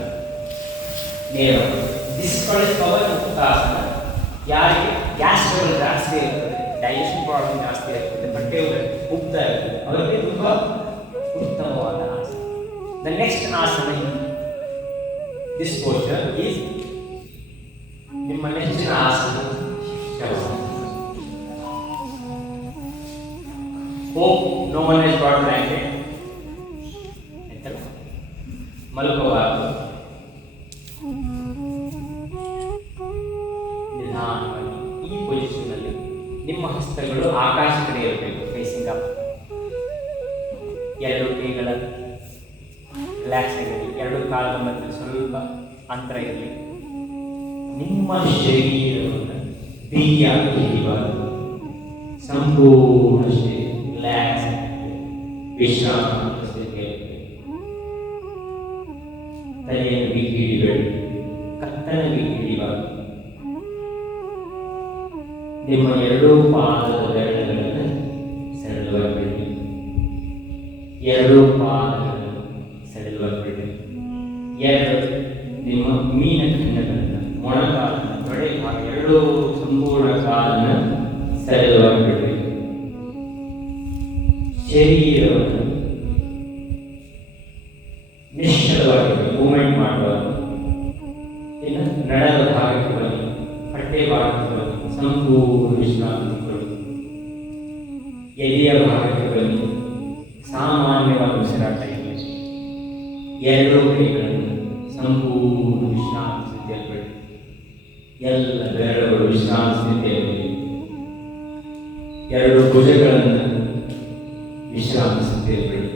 ನೇರ. ಪವರ್ ಮುಕ್ತಾಸನ. ಯಾರಿಗೆ ಗ್ಯಾಸ್ ಟ್ರಬಲ್ ಜಾಸ್ತಿ ಇರ್ತದೆ, ಡೈಜೆಷನ್ ಪ್ರಾಬ್ಲಮ್ ಜಾಸ್ತಿ ಇರ್ತದೆ, ಹೊಟ್ಟೆ ಉಬ್ತಾ ಇರ್ತದೆ, ಅವರಿಗೆ ತುಂಬ ಉತ್ತಮವಾದ ಆಸನ. ದ ನೆಕ್ಸ್ಟ್ ಆಸನ ದಿಸ್ ಪೋಸ್ಚರ್ ಈಸ್ ನಿಮ್ಮ ನೆಚ್ಚಿನ ಆಸನ shavasana. Hope no one has got blanket. ಮಲ್ಕೋಬಾರದು. ನಿಧಾನವಾಗಿ ಈ ಪೊಸಿಷನ್ನಲ್ಲಿ ನಿಮ್ಮ ಹಸ್ತಗಳು ಆಕಾಶ ಕಡೆ ಇರಬೇಕು, ಫೇಸಿಂಗ್ ಅಪ್. ಎರಡು ಕೈಗಳ ರಿಲ್ಯಾಕ್ಸ್ ಆಗಿರಲಿ, ಎರಡು ಕಾಲದ ಮಧ್ಯೆ ಸ್ವಲ್ಪ ಅಂತರ ಇರಲಿ. ನಿಮ್ಮ ಶರೀರವನ್ನು ಬಿಗಿಯಾಗಿ ಹಿಡಿಬಾರದು, ಸಂಪೂರ್ಣ ಶರೀರ ರಿಲ್ಯಾಕ್ಸ್ ವಿಶ್ರಾಮ ಸ್ಥಿತಿಯಲ್ಲಿ. ತಲೆಯನ್ನು ಬಿಗಿ ಹಿಡಿಬೇಡಿ, ಕತ್ತನ್ನು ಬಿಗಿ ಹಿಡಿಬಾರದು. ನಿಮ್ಮ ಎರಡೂ ಪಾದದ ಬೆರಳುಗಳನ್ನು ಸೆಳೆದುವಾಗಿ ಬಿಡಿ, ಎರಡೂ ಪಾದಗಳನ್ನು ಸೆಳೆದುವಾಗಿ ಬಿಡಿ. ಎರಡು ನಿಮ್ಮ ಮೀನ ಕಣ್ಣುಗಳನ್ನು, ಮೊಣಕಾಲನ್ನು, ತೊಡೆ ಭಾಗ ಎರಡೂ ಸಂಪೂರ್ಣ ಕಾಲನ್ನು ಸೆಳೆದುವಾಗಿ ಬಿಡಿ. ಶರೀರವನ್ನು ನಿಶ್ಚಲವಾಗಿ ಮೂವ್ಮೆಂಟ್ ಮಾಡಬಾರದು. ಇನ್ನು ನಡದ ಭಾಗಕ್ಕೆ ಬನ್ನಿ, ಹೊಟ್ಟೆ ಭಾಗಕ್ಕೆ ಬನ್ನಿ, ಸಂಪೂರ್ಣ ವಿಶ್ರಾಂತಿ ಕೊಡಿ. ಎದೆಯ ಭಾಗಕ್ಕೆ ಬನ್ನಿ, ಸಾಮಾನ್ಯವಾದ ಉಸಿರಾಟ ಇಲ್ಲ. ಎರಡೂ ಕೈಗಳನ್ನು ಸಂಪೂರ್ಣ ವಿಶ್ರಾಂತಿ ಸ್ಥಿತಿಯಲ್ಲಿ ಬಿಡಿ. ಎಲ್ಲ ಬೆರಳುಗಳು ವಿಶ್ರಾಂತಿ ಸ್ಥಿತಿಯಲ್ಲಿ. ಎರಡು ಭುಜಗಳನ್ನು ವಿಶ್ರಾಂತಿ ಸ್ಥಿತಿಯಲ್ಲಿ ಬಿಡಿ.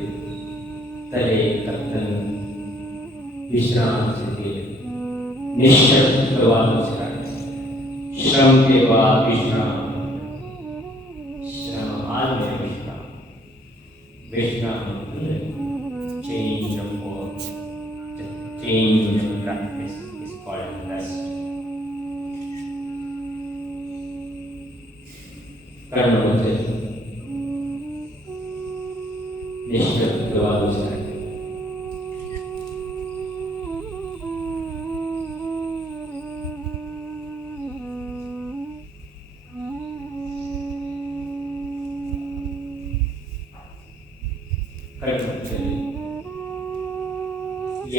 ತಲೆ ಕತ್ತನ್ನು ವಿಶ್ರಾಂತಿ ಸ್ಥಿತಿಯಲ್ಲಿ. ನಿಶ್ಶಬ್ದವಾದ ಉಸಿರಾಟ. ಶ್ರಮ के बाद विश्राम, श्रम आदमेಲೆ विश्राम. विश्राम ಅಂದರೆ change of work, the change of practice is called rest. ಕಣ್ಣು ಮುಚ್ಚಿ ನಿಶ್ಶಬ್ದವಾದ ಉಸಿರಾಟ.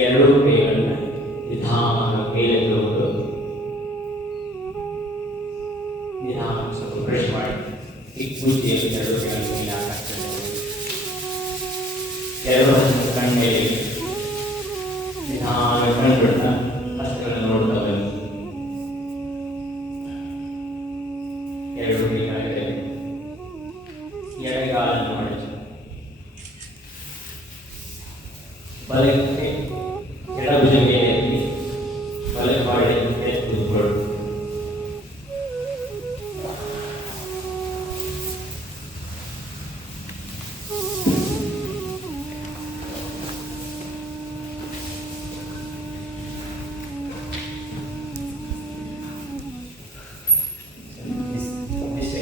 ಎರಡೂ ಕೈಗಳನ್ನು ನಿಧಾನ ಮೇಲೆ ತಗೊಂಡು ನಿಧಾನ ಸ್ವಲ್ಪ ಬ್ರಷ್ ಮಾಡಿ ಈ ಪೂಜೆಯಲ್ಲಿ ಎರಡು ಕೈಗಳನ್ನು ಮೇಲೆ ಹಾಕ್ತಾರೆ. ಎರಡು ಕಣ್ಣಲ್ಲಿ ನಿಧಾನ ಕಣ್ಬಿಡ್ತಾ ಹಸ್ತಗಳನ್ನು ನೋಡ್ತಾ ಬನ್ನಿ. ಎರಡು ಕೈಗಳಿದೆ, ಎಡಗಾಲನ್ನು ಮಡಚಿ ಬಲಕ್ಕೆ ಎಡಭುಜ ಮೇಲೆ ಎತ್ತಿ, ಬಲಪಾಡಿ ಕೂತ್ಕೊಳ್ಳಿ. This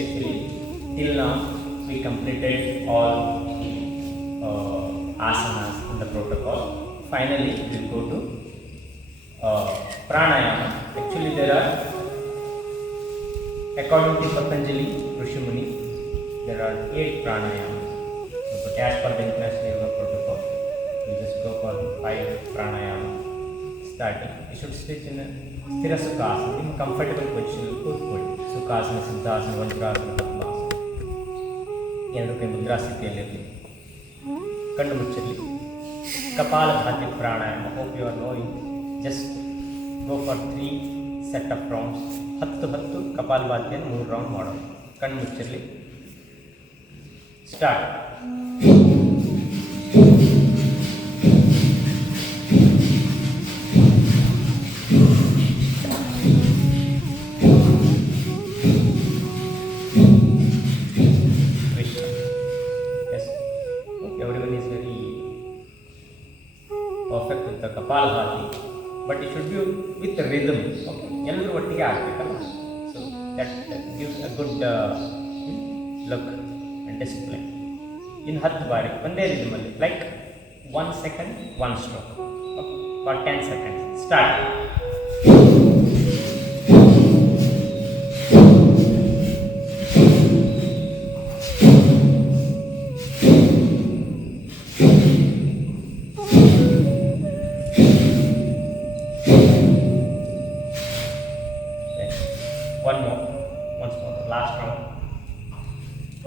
actually till now we completed all asanas in the protocol. Finally we will go to pranayama. Actually there are, according to Patanjali Rishimuni, there are 8 pranayamas. But as per the international yoga protocol, we just go for 5 pranayama. Starting, you should sit in a sthira sukhasana, in a comfortable position. Sukhasana, siddhasana, vajrasana, padmasana. ಎರಡು ಕೈ ಮುದ್ರಾ ಸ್ಥಿತಿಯಲ್ಲಿರಲಿ. ಕಣ್ಣು ಮುಚ್ಚಿರಲಿ. ಕಪಾಲಭಾತಿ ಪ್ರಾಣಾಯಾಮ. Hope you are knowing. Just go for 3 set of rounds. 10 ಕಪಾಲಭಾತಿಯನ್ನು 3 round ಮಾಡೋಣ. ಕಣ್ಣು ಮುಚ್ಚಿರಲಿ. ಸ್ಟಾರ್ಟ್. ಕಪಾಲಭಾತಿ, but it should be with rhythm. Okay, ಎಲ್ಲರೂ ಒಟ್ಟಿಗೆ ಆಗಬೇಕಲ್ಲ. So that gives a good look and discipline. ಇನ್ನು 10 ಬಾರಿ ಒಂದೇ ರಿದಮಲ್ಲಿ, like 1 second 1 stroke. Okay, for 10 seconds. Start. Once more, last round.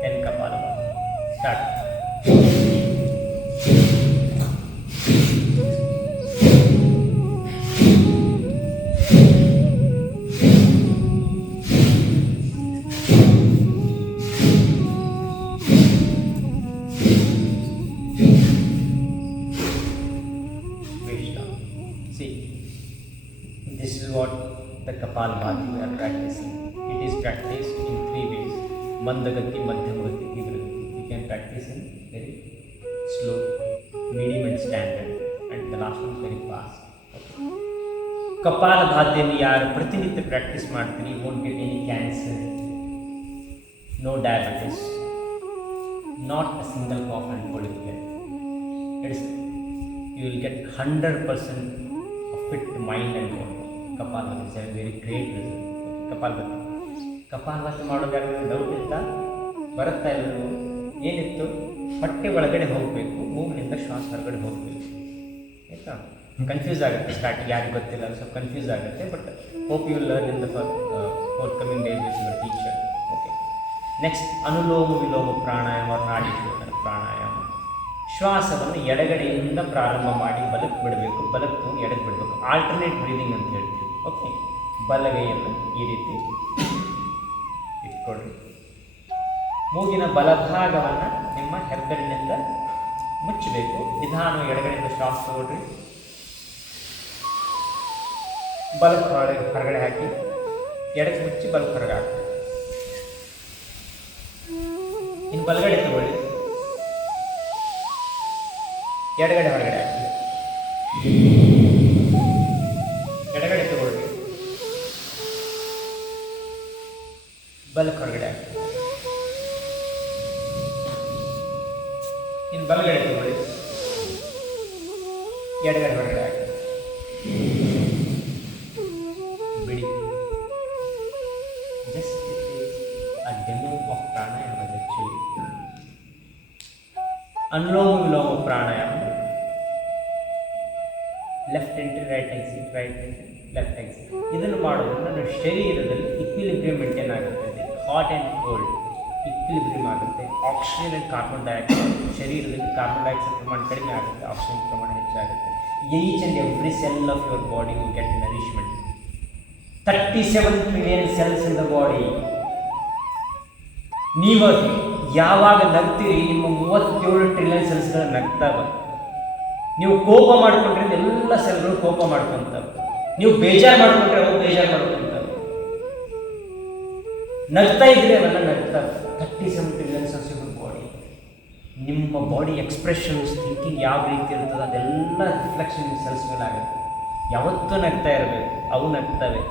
10 Kapalabhati. Start. See, this is what the Kapalabhati we are practicing. It is practiced in 3 ways: Mandagati, Madhyamagati, Tighragati. You can practice in very slow, medium and standard, and the last one is very fast. Okay. Kapalabhatiಯನ್ನು ಯಾರು ಪ್ರತಿನಿತ್ಯ practice ಮಾಡ್ತೀನಿ, you won't get any cancer, no diabetes, not a single cough and cold will get. You will get 100% of fit mind and body. Kapalabhati is a very great result. Kapalbhati ಮಾಡೋದು ಯಾರು doubt ಇತ್ತ ಬರುತ್ತಾ ಇಲ್ಲವೋ? ಏನಿತ್ತು, ಹೊಟ್ಟೆ ಒಳಗಡೆ ಹೋಗಬೇಕು, ಮೂಗಿನಿಂದ ಶ್ವಾಸ ಹೊರಗಡೆ ಹೋಗಬೇಕು. ಆಯಿತಾ? ಕನ್ಫ್ಯೂಸ್ ಆಗುತ್ತೆ ಸ್ಟಾರ್ಟಿಂಗ್, ಯಾರಿಗೆ ಗೊತ್ತಿಲ್ಲ ಸ್ವಲ್ಪ ಕನ್ಫ್ಯೂಸ್ ಆಗುತ್ತೆ. But hope you learn in the forthcoming days with your teacher. Okay, next ಅನುಲೋಮ ವಿಲೋಮ ಪ್ರಾಣಾಯಾಮ, ನಾಡಿಶೋಧನ ಪ್ರಾಣಾಯಾಮ. ಶ್ವಾಸವನ್ನು ಎಡಗಡೆಯಿಂದ ಪ್ರಾರಂಭ ಮಾಡಿ ಬಲಕ್ಕೆ ಬಿಡಬೇಕು, ಬಲಕ್ಕೆ ಎಡಕ್ಕೆ ಬಿಡಬೇಕು. ಆಲ್ಟರ್ನೇಟ್ ಬ್ರೀದಿಂಗ್ ಅಂತ ಹೇಳ್ತೀವಿ. ಓಕೆ, ಬಲಗೈಯನ್ನು ಈ ರೀತಿ ಇಟ್ಕೊಳ್ರಿ. ಮೂಗಿನ ಬಲಭಾಗವನ್ನು ನಿಮ್ಮ ಹೆಬ್ಬೆರಳಿನಿಂದ ಮುಚ್ಚಬೇಕು. ನಿಧಾನ ಎಡಗಡೆಯಿಂದ ಶ್ವಾಸ ತಗೊಳ್ರಿ. ಬಲಕ್ಕೆ ಹೊರಗಡೆ ಹಾಕಿ, ಎಡಕ್ಕೆ ಮುಚ್ಚಿ ಬಲಕ್ಕೆ ಹೊರಗೆ ಹಾಕಿ. ಇನ್ನು ಬಲಗಡೆ ತಗೊಳ್ಳಿ, ಎಡಗಡೆ ಹೊರಗಡೆ ಹಾಕಿ. ಎಡಗಡೆ ತಗೊಳ್ಳಿ, ಬಲಕ್ಕೆ ಹೊರಗಡೆ ಹಾಕಿ. ಇನ್ನು ಬಲಗಡೆ ತಗೊಳ್ಳಿ, ಎಡಗಡೆ ಹೊರಗಡೆ ಹಾಕಿ. ಬಿಡಿ. Just it is a demo of pranayama actually. ಅನುಲೋಮ ವಿಲೋಮ ಪ್ರಾಣಾಯಾಮ, left entry right exit, right entry left exit. ಇದನ್ನು ಮಾಡೋದ್ರಿಂದ ನಮ್ಮ ಶರೀರದಲ್ಲಿ ಇಕ್ವಿಲಿಬ್ರಿಯಂ ಮೇಂಟೈನ್ ಆಗುತ್ತೆ. ಹಾಟ್ ಆ್ಯಂಡ್ ಕೋಲ್ಡ್ ಇಕ್ವಿಲಿಬ್ರಿಯಂ ಆಗುತ್ತೆ. ಆಕ್ಸಿಜನ್ ಆ್ಯಂಡ್ ಕಾರ್ಬನ್ ಡೈಆಕ್ಸೈಡ್, ಶರೀರದಲ್ಲಿ ಕಾರ್ಬನ್ ಡೈಆಕ್ಸೈಡ್ ಪ್ರಮಾಣ ಕಡಿಮೆ ಆಗುತ್ತೆ, ಆಕ್ಸಿಜನ್ ಪ್ರಮಾಣ ಹೆಚ್ಚಾಗುತ್ತೆ. Each and every cell of your body will get nourishment. 37 trillion cells in the body. ನೀವು ಯಾವಾಗ ನಗ್ತೀರಿ, ನಿಮ್ಮ 37 trillion ಸೆಲ್ಸ್ಗಳು ನಗ್ತಾವೆ. ನೀವು ಕೋಪ ಮಾಡಿಕೊಂಡ್ರೆ ಎಲ್ಲ ಸೆಲ್ಗಳು ಕೋಪ ಮಾಡ್ಕೊತಾವೆ. ನೀವು ಬೇಜಾರು ಮಾಡಿಕೊಂಡ್ರೆ ಅವು ಬೇಜಾರು ಮಾಡ್ಕೊತಾವೆ. ನಗ್ತಾ ಇದ್ರೆ ಅವೆಲ್ಲ ನಗ್ತಾವೆ. 37 trillion ಸೆಲ್ಸ್ ಇನ್ ಬಾಡಿ. ನಿಮ್ಮ ಬಾಡಿ ಎಕ್ಸ್ಪ್ರೆಷನ್ಸ್, ಥಿಂಕಿಂಗ್ ಯಾವ ರೀತಿ ಇರ್ತದೆ ಅದೆಲ್ಲ ರಿಫ್ಲೆಕ್ಷನ್ ಸೆಲ್ಸ್ ಮೇಲೆ ಆಗುತ್ತೆ. ಯಾವತ್ತೂ ನಗ್ತಾ ಇರಬೇಕು, ಅವು ನಗ್ತವೆ.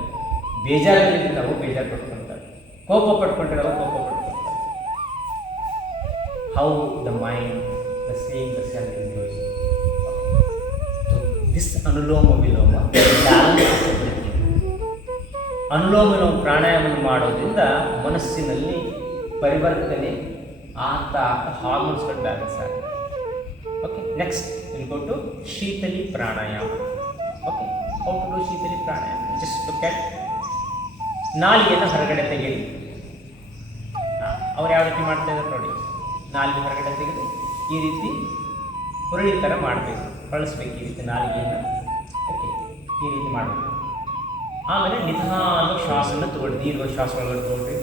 ಬೇಜಾರಲ್ಲಿ ಅವು ಬೇಜಾರು ಪಡ್ಕೊಳ್ತವೆ. ಕೋಪ ಪಡ್ಕೊಂಡ್ರೆ ಅವು ಕೋಪ ಪಡ್ಕೊಳ್ತವೆ. How the mind, the same the cell is use. This anulom vilom balance everything. ಅನುಲೋಮ ವಿಲೋಮ ಪ್ರಾಣಾಯಾಮ ಮಾಡೋದ್ರಿಂದ ಮನಸ್ಸಿನಲ್ಲಿ ಪರಿವರ್ತನೆ ಆಗ್ತಾ ಹಾರ್ಮೋನ್ಸ್ಗಳು ಬ್ಯಾಲೆನ್ಸ್ ಆಗುತ್ತೆ. Okay, next will go to Sheetali pranayama. Okay, how to do Sheetali pranayama? Just look at ನಾಲಿಗೆಯನ್ನು ಹೊರಗಡೆ ತೆಗೆಯಿರಿ. ಅವ್ರು ಯಾವ ರೀತಿ ಮಾಡ್ತಾ ಇದ್ದಾರೆ ನೋಡಿ. ನಾಲಿಗೆ ಹೊರಗಡೆ ತೆಗೆದು ಈ ರೀತಿ ಹುರುಳಿ ಥರ ಮಾಡಬೇಕು, ಹೊಳಿಸ್ಬೇಕು ಈ ರೀತಿ ನಾಲಿಗೆಯನ್ನು. ಓಕೆ, ಈ ರೀತಿ ಮಾಡಬೇಕು. ಆಮೇಲೆ ನಿಧಾನ ಶ್ವಾಸವನ್ನು ತಗೊಳ್ಳಿ, ದೀರ್ಘ ಶ್ವಾಸ ಒಳಗಡೆ ತಗೊಳ್ರಿ.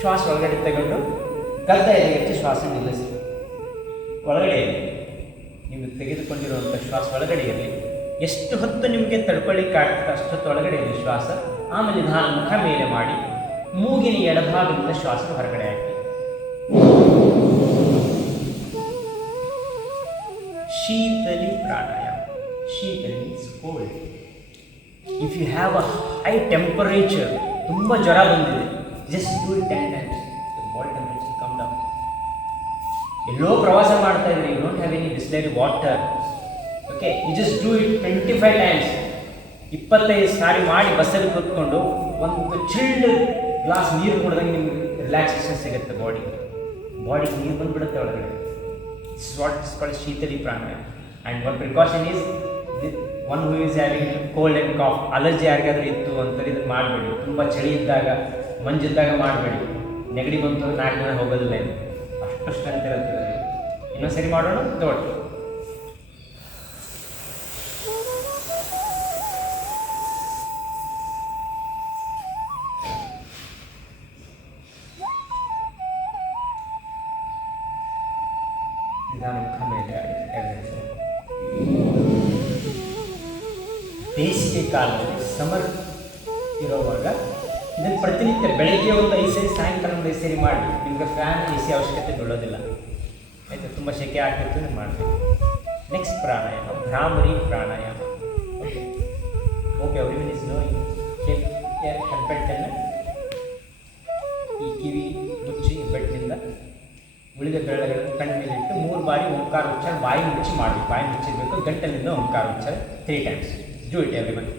ಶ್ವಾಸ ಒಳಗಡೆ ತಗೊಂಡು ಗದ್ದ ಎದೆಗಚ್ಚಿ ಶ್ವಾಸ ನಿಲ್ಲಿಸಿ. ಒಳಗಡೆ ನೀವು ತೆಗೆದುಕೊಂಡಿರುವಂಥ ಶ್ವಾಸ ಒಳಗಡೆ ಇರಲಿ. ಎಷ್ಟು ಹೊತ್ತು ನಿಮಗೆ ತಡ್ಕೊಳ್ಳಿಕ್ಕಾಗ್ತದೆ ಅಷ್ಟೊತ್ತು ಒಳಗಡೆ ಇರಲಿ ಶ್ವಾಸ. ಆಮೇಲೆ ನಿಧಾನ ಮುಖ ಮೇಲೆ ಮಾಡಿ ಮೂಗಿನ ಎಡಭಾಗದಿಂದ ಶ್ವಾಸ ಹೊರಗಡೆ ಹಾಕಿ. ಶೀತಲಿ ಪ್ರಾಣಾಯಾಮ. Sheetali means cold. If you have a high temperature, ತುಂಬ ಜ್ವರ ಬಂದಿದೆ, just do it 10 times. The body temperature come down. ಎಲ್ಲೋ ಪ್ರವಾಸ ಮಾಡ್ತಾ ಇದ್ರಿ, you don't have any Bisleri water, okay, you just do it 25 times. 25 ಸಾರಿ ಮಾಡಿ ಬಸ್ಸಲ್ಲಿ ಕೂತ್ಕೊಂಡು ಒಂದು ಚಿಲ್ಡ್ ಗ್ಲಾಸ್ ನೀರು ಕುಡಿದಂಗೆ ನಿಮ್ಗೆ ರಿಲ್ಯಾಕ್ಸೇಷನ್ ಸಿಗುತ್ತೆ. ಬಾಡಿಗೆ ನೀರು ಬಂದುಬಿಡುತ್ತೆ ಒಳಗಡೆ. It's what is called Sheetali pranayama. And one precaution is one who is having cold and cough, allergy ಯಾರಿಗಾದ್ರೂ ಇತ್ತು ಅಂತಾರೆ ಇದನ್ನು ಮಾಡಬೇಡಿ. ತುಂಬ ಚಳಿ ಇದ್ದಾಗ, ಮಂಜಿದ್ದಾಗ ಮಾಡಬೇಡಿ. ನೆಗಡಿ ಬಂತು 4 ದಿನ ಹೋಗೋದಿಲ್ಲ, ಇದು ಅಷ್ಟು ಸ್ಟ್ರೆಂತ್ ಇರುತ್ತೆ. ಇನ್ನೊಂದು ಸರಿ ಮಾಡೋಣ ತಗೊಳ್ಳಿ. ಬೇಸಿಗೆ ಕಾಲದಲ್ಲಿ ಸಮರ್ ಇರೋವಾಗ ಇದನ್ನು ಪ್ರತಿನಿತ್ಯ ಬೆಳಗ್ಗೆ ಒಂದು 5 ಸರಿ, ಸಾಯಂಕಾಲ ಒಂದು 5 ಸರಿ ಮಾಡಿ. ನಿಮಗೆ ಫ್ಯಾನ್ AC ಅವಶ್ಯಕತೆ ಬೀಳೋದಿಲ್ಲ, ಆಯಿತು. ತುಂಬ ಸೆಕೆ ಆಗ್ತಿತ್ತು, ನೀವು ಮಾಡಬೇಕು. ನೆಕ್ಸ್ಟ್ ಪ್ರಾಣಾಯಾಮ, ಭ್ರಾಮರಿ ಪ್ರಾಣಾಯಾಮ. Okay okay, everyone is knowing. ಹೆಬ್ಬೆಟ್ಟನ್ನು ಈ ಕಿವಿ ಮುಚ್ಚಿ ಬೆಟ್ಟಿನಿಂದ ಉಳಿದ ಬೆರಳುಗಳನ್ನು ಕಣ್ಣು ಮೇಲಿಟ್ಟು 3 ಬಾರಿ ಓಂಕಾರ ಉಚ್ಚಾರ ಬಾಯಿ ಮುಚ್ಚಿ ಮಾಡಬೇಕು. ಬಾಯಿ ಮುಚ್ಚಿರಬೇಕು, ಗಂಟಲಿಂದ ಓಂಕಾರ ಉಚ್ಚಾರ 3 times. Do it everyone.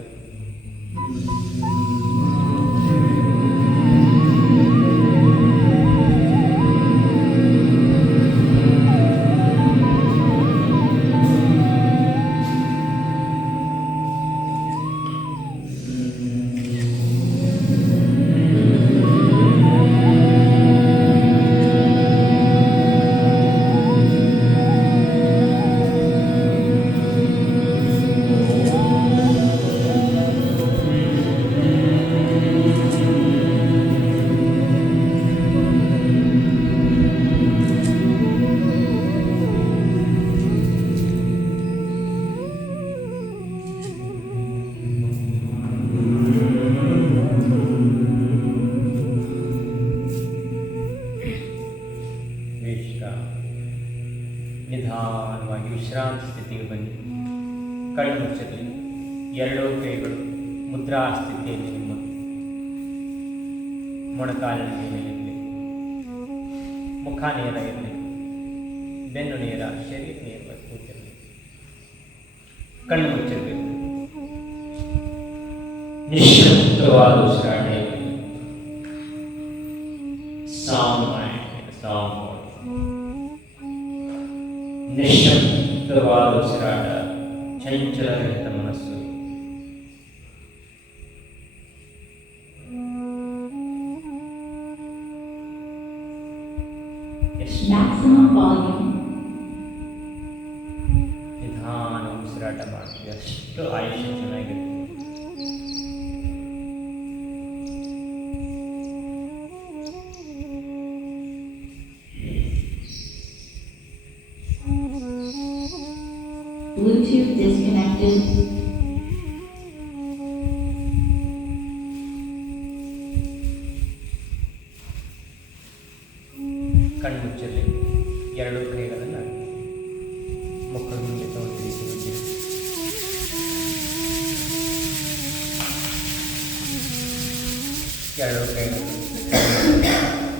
ನಿಧಾನವಾಗಿ ವಿಶ್ರಾಂತಿ ಸ್ಥಿತಿಗೆ ಬನ್ನಿ. ಕಣ್ಣು ಮುಚ್ಚಲಿ. 2 ಕೈಗಳು ಮುದ್ರಾ ಸ್ಥಿತಿಯಲ್ಲಿ ನಿಮ್ಮ ಮೊಣಕಾಲಿನ ಮೇಲೆ ಇರಲಿ. ಮುಖ ನೇರ ಇರಲಿ, ಬೆನ್ನು ನೇರ, ಶರೀರ ನೇರವಾಗಿ ಕೂತಿರಲಿ. ಕಣ್ಣು ಮುಚ್ಚಿರಬೇಕು. ನಿಶ್ಶಬ್ದವಾದ ಉಸಿರಾಟ ಇರಲಿ. Sound mind, sound body. ನಿಶ್ಶಬ್ದವಾದ ಉಸಿರಾಟ, ಚಂಚಲರಹಿತ ಮನಸ್ಸು. ನಿಧಾನ ಉಸಿರಾಟ ಮಾಡ್ತೀವಿ, ಅಷ್ಟು ಆಯುಷ್ಯ ಚೆನ್ನಾಗಿರುತ್ತೆ. Bluetooth disconnected. ಕಣ್ಣು ಮುಚ್ಚಲಿ. 2 ಕೈಗಳನ್ನು ಮುಖದ ಮುಂದೆ ತಗೊಂಡಿದ್ದೀವಿ. ಎರಡು ಕೈಗಳು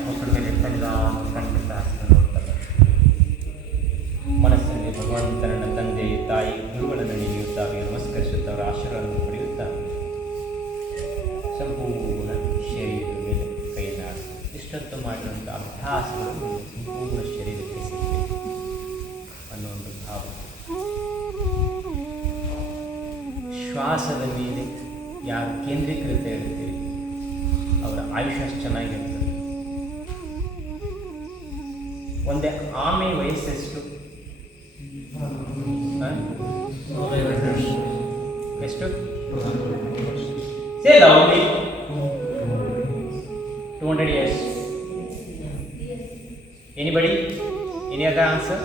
ಮುಖದ ಮೇಲೆ ಇಟ್ಕೊಂಡು ಕಣ್ಣಿಂದ ಹಾಸ್ಕೊಂಡು ನೋಡ್ತಾರೆ. ಮನಸ್ಸಿನಲ್ಲಿ ಭಗವಂತನ ತಂದೆ, ತಾಯಿ, ಗುರುಗಳನ್ನು ನೆನೆಯುತ್ತಾ ನಮಸ್ಕರಿಸುತ್ತಾ ಅವರ ಆಶೀರ್ವಾದವನ್ನು ಪಡೆಯುತ್ತಾ ಸಂಪೂರ್ಣ ಶರೀರದ ಮೇಲೆ ಕೈಯನ್ನು ಹಾಕಿ ಇಷ್ಟೊತ್ತು ಮಾಡಿರುವಂಥ ಅಭ್ಯಾಸವನ್ನು ಸಂಪೂರ್ಣ ಶರೀರಕ್ಕೆ ಸಿಗಬೇಕು ಅನ್ನೋ ಒಂದು ಭಾವ. ಶ್ವಾಸದ ಮೇಲೆ ಯಾರು ಕೇಂದ್ರೀಕೃತ ಇರ್ತೀರಿ ಅವರ ಆಯುಷ್ಯ ಚೆನ್ನಾಗಿರ್ತದೆ. ಒಂದೇ ಆಮೆ ವಯಸ್ಸೆಷ್ಟು? ಎಷ್ಟು? Say loudly. 200 years. Anybody? Any other answer?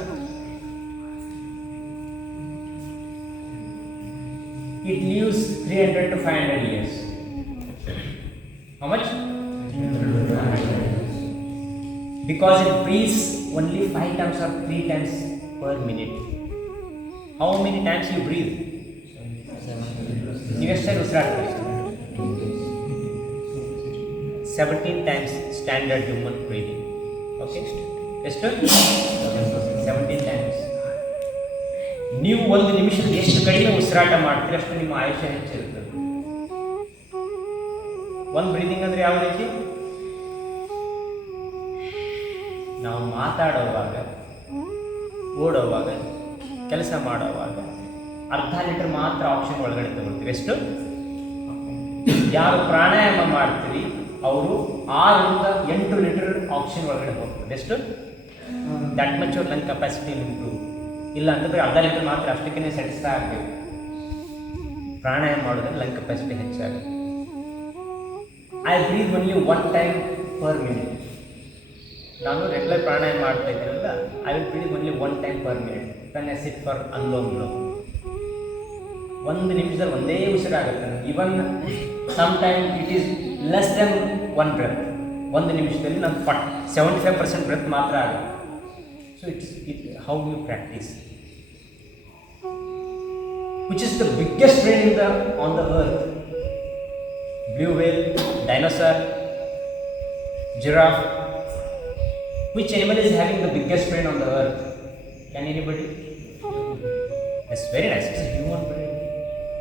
It lives 300 to 500 years. How much? 300 to 500 years. Because it breathes only 5 times or 3 times per minute. How many times you breathe? ನೀವು ಎಷ್ಟು ಸರಿ ಉಸಿರಾಡ್ತೀರಿ? 17 ಟೈಮ್ಸ್ ಸ್ಟ್ಯಾಂಡರ್ಡ್ ಹ್ಯೂಮನ್ ಬ್ರೀದಿಂಗ್. ಓಕೆ, ಎಷ್ಟು? 17 times. ನೀವು ಒಂದು ನಿಮಿಷದಲ್ಲಿ ಎಷ್ಟು ಕಡಿಮೆ ಉಸಿರಾಟ ಮಾಡ್ತೀರಿ ಅಷ್ಟು ನಿಮ್ಮ ಆಯುಷ್ಯ ಹೆಚ್ಚಿರುತ್ತದೆ. ಒಂದು ಬ್ರೀದಿಂಗ್ ಅಂದರೆ ಯಾವ ರೀತಿ? ನಾವು ಮಾತಾಡುವಾಗ, ಓಡುವಾಗ, ಕೆಲಸ ಮಾಡುವಾಗ ಅರ್ಧ ಲೀಟರ್ ಮಾತ್ರ ಆಕ್ಸಿಜನ್ ಒಳಗಡೆ ತಗೊಳ್ತೀವಿ. ಎಷ್ಟು? ಯಾರು ಪ್ರಾಣಾಯಾಮ ಮಾಡ್ತೀರಿ ಅವರು 6ರಿಂದ 8 ಲೀಟರ್ ಆಕ್ಸಿಜನ್ ಒಳಗಡೆ ಹೋಗ್ತದೆ. ಎಷ್ಟು? ದಟ್ ಮಚ್ ಅವ್ರ ಲಂಗ್ ಕೆಪಾಸಿಟಿ ಇಂಪ್ರೂವ್. ಇಲ್ಲ ಅಂತಂದರೆ ಅರ್ಧ ಲೀಟರ್ ಮಾತ್ರ ಅಷ್ಟಕ್ಕೆ ಸ್ಯಾಟಿಸ್ಫೈ ಆಗಬೇಕು. ಪ್ರಾಣಾಯಾಮ ಮಾಡೋದ್ರಲ್ಲಿ ಲಂಗ್ ಕೆಪಾಸಿಟಿ ಹೆಚ್ಚಾಗುತ್ತೆ. I breathe only 1 time per minute. ನಾನು ರೆಗ್ಯುಲರ್ ಪ್ರಾಣಾಯಾಮ ಮಾಡ್ತಾ ಇದ್ದೀನಲ್ಲ, I will breathe only 1 time per minute. Can I sit for anulom vilom. 1 ನಿಮಿಷದಲ್ಲಿ ಒಂದೇ ಉಸಿರಾಗುತ್ತೆ. Even some time it is less than 1 breath. 1 ನಿಮಿಷದಲ್ಲಿ ನಾನು 75% ಬ್ರೆತ್ ಮಾತ್ರ ಆಗುತ್ತೆ. So it how you practice. Which is the biggest brain on the earth? Blue whale, dinosaur, giraffe. Which animal is having the biggest brain on the earth? Can anybody? That's very nice. It's a human brain.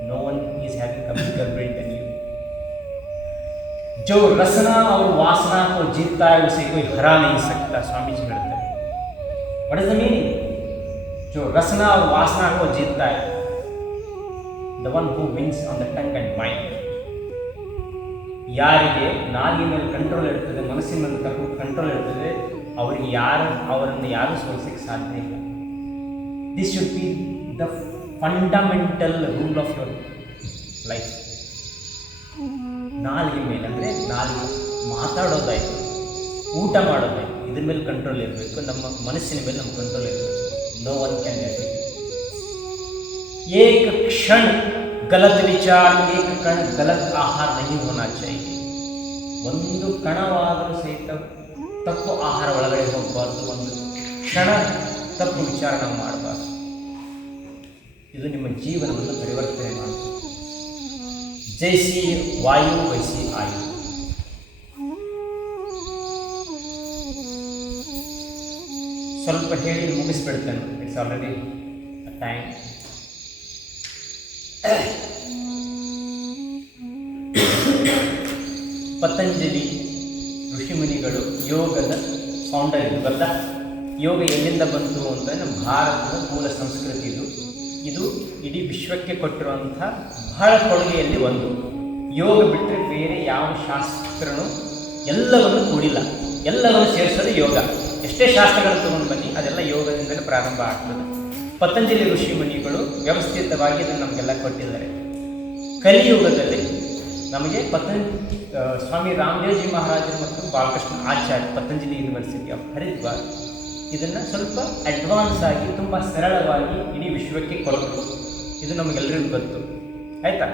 No one is having a bigger brain than you. जो रसना और वासना को जीतता है उसे कोई हरा नहीं सकता, स्वामी जी कहते हैं. What is the meaning? जो रसना और वासना को जीतता है, the one who wins on the tongue and mind. ಯಾರಿಗೆ ನಾಲಿಗೆ ಮೇಲೆ ಕಂಟ್ರೋಲ್ ಇರ್ತದೆ, ಮನಸ್ಸಿನ ಮೇಲೆ ಕಂಟ್ರೋಲ್ ಇರ್ತದೆ, ಅವರನ್ನು ಯಾರು ಸೋಲಿಸಕ್ಕೆ ಸಾಧ್ಯ ಇಲ್ಲ. This should be the fundamental rule of your life. ನಾಲಿಗೆ ಮೇಲೆ ಅಂದರೆ ನಾಲಿಗೆ ಮಾತಾಡೋದಾಯಿತು, ಊಟ ಮಾಡೋದಾಯಿತು, ಇದ್ರ ಮೇಲೆ ಕಂಟ್ರೋಲ್ ಇರಬೇಕು. ನಮ್ಮ ಮನಸ್ಸಿನ ಮೇಲೆ ನಮ್ಮ ಕಂಟ್ರೋಲ್ ಇರಬೇಕು. No one can get it. ಏಕ ಕ್ಷಣ ಗಲತ್ ವಿಚಾರ, ಏಕ ಕಣ ಗಲತ್ ಆಹಾರ नहीं होना चाहिए. ಒಂದು ಕಣವಾದರೂ ಸಹಿತ ತಪ್ಪು ಆಹಾರ ಒಳಗಡೆ ಹೋಗಬಾರ್ದು. ಒಂದು ಕ್ಷಣ ತಪ್ಪು ವಿಚಾರ ನಾವು ಮಾಡಬಾರ್ದು. ಇದು ನಿಮ್ಮ ಜೀವನವನ್ನು ಪರಿವರ್ತನೆ ಮಾಡುತ್ತೆ. ಜೈಸಿ ವಾಯು ವೈಸಿ ಆಯು. ಸ್ವಲ್ಪ ಹೇಳಿ ಮುಗಿಸ್ಬಿಡ್ತೇನೆ. It's already time. ಪತಂಜಲಿ ಋಷಿಮುನಿಗಳು ಯೋಗದ ಫೌಂಡರ್ ಇದು. ಗೊತ್ತಾ? ಯೋಗ ಎಲ್ಲಿಂದ ಬಂತು ಅಂತ ನಮ್ಮ ಭಾರತದ ಮೂಲ ಸಂಸ್ಕೃತಿ ಇದು ಇಡೀ ವಿಶ್ವಕ್ಕೆ ಕೊಟ್ಟಿರುವಂಥ ಬಹಳ ಕೊಡುಗೆಯಲ್ಲಿ ಒಂದು. ಯೋಗ ಬಿಟ್ಟರೆ ಬೇರೆ ಯಾವ ಶಾಸ್ತ್ರನೂ ಎಲ್ಲವನ್ನು ಕೂಡಿಲ್ಲ. ಎಲ್ಲವನ್ನು ಸೇರಿಸೋದು ಯೋಗ. ಎಷ್ಟೇ ಶಾಸ್ತ್ರಗಳನ್ನು ತಗೊಂಡು ಬನ್ನಿ, ಅದೆಲ್ಲ ಯೋಗದಿಂದಲೇ ಪ್ರಾರಂಭ ಆಗ್ತದೆ. ಪತಂಜಲಿ ಋಷಿಮುನಿಗಳು ವ್ಯವಸ್ಥಿತವಾಗಿ ಅದನ್ನು ನಮಗೆಲ್ಲ ಕೊಟ್ಟಿದ್ದಾರೆ. ಕಲಿಯುಗದಲ್ಲಿ ನಮಗೆ ಸ್ವಾಮಿ ರಾಮದೇವ್ಜಿ ಮಹಾರಾಜರು ಮತ್ತು ಬಾಲಕೃಷ್ಣ ಆಚಾರ್ಯ, ಪತಂಜಲಿ ಯೂನಿವರ್ಸಿಟಿ ಆಫ್ ಹರಿದ್ವಾರ್, ಇದನ್ನು ಸ್ವಲ್ಪ ಅಡ್ವಾನ್ಸ್ ಆಗಿ ತುಂಬ ಸರಳವಾಗಿ ಇಡೀ ವಿಶ್ವಕ್ಕೆ ಕೊಟ್ಟರು. ಇದು ನಮಗೆಲ್ಲರಿಗೂ ಗೊತ್ತು, ಆಯಿತಾ?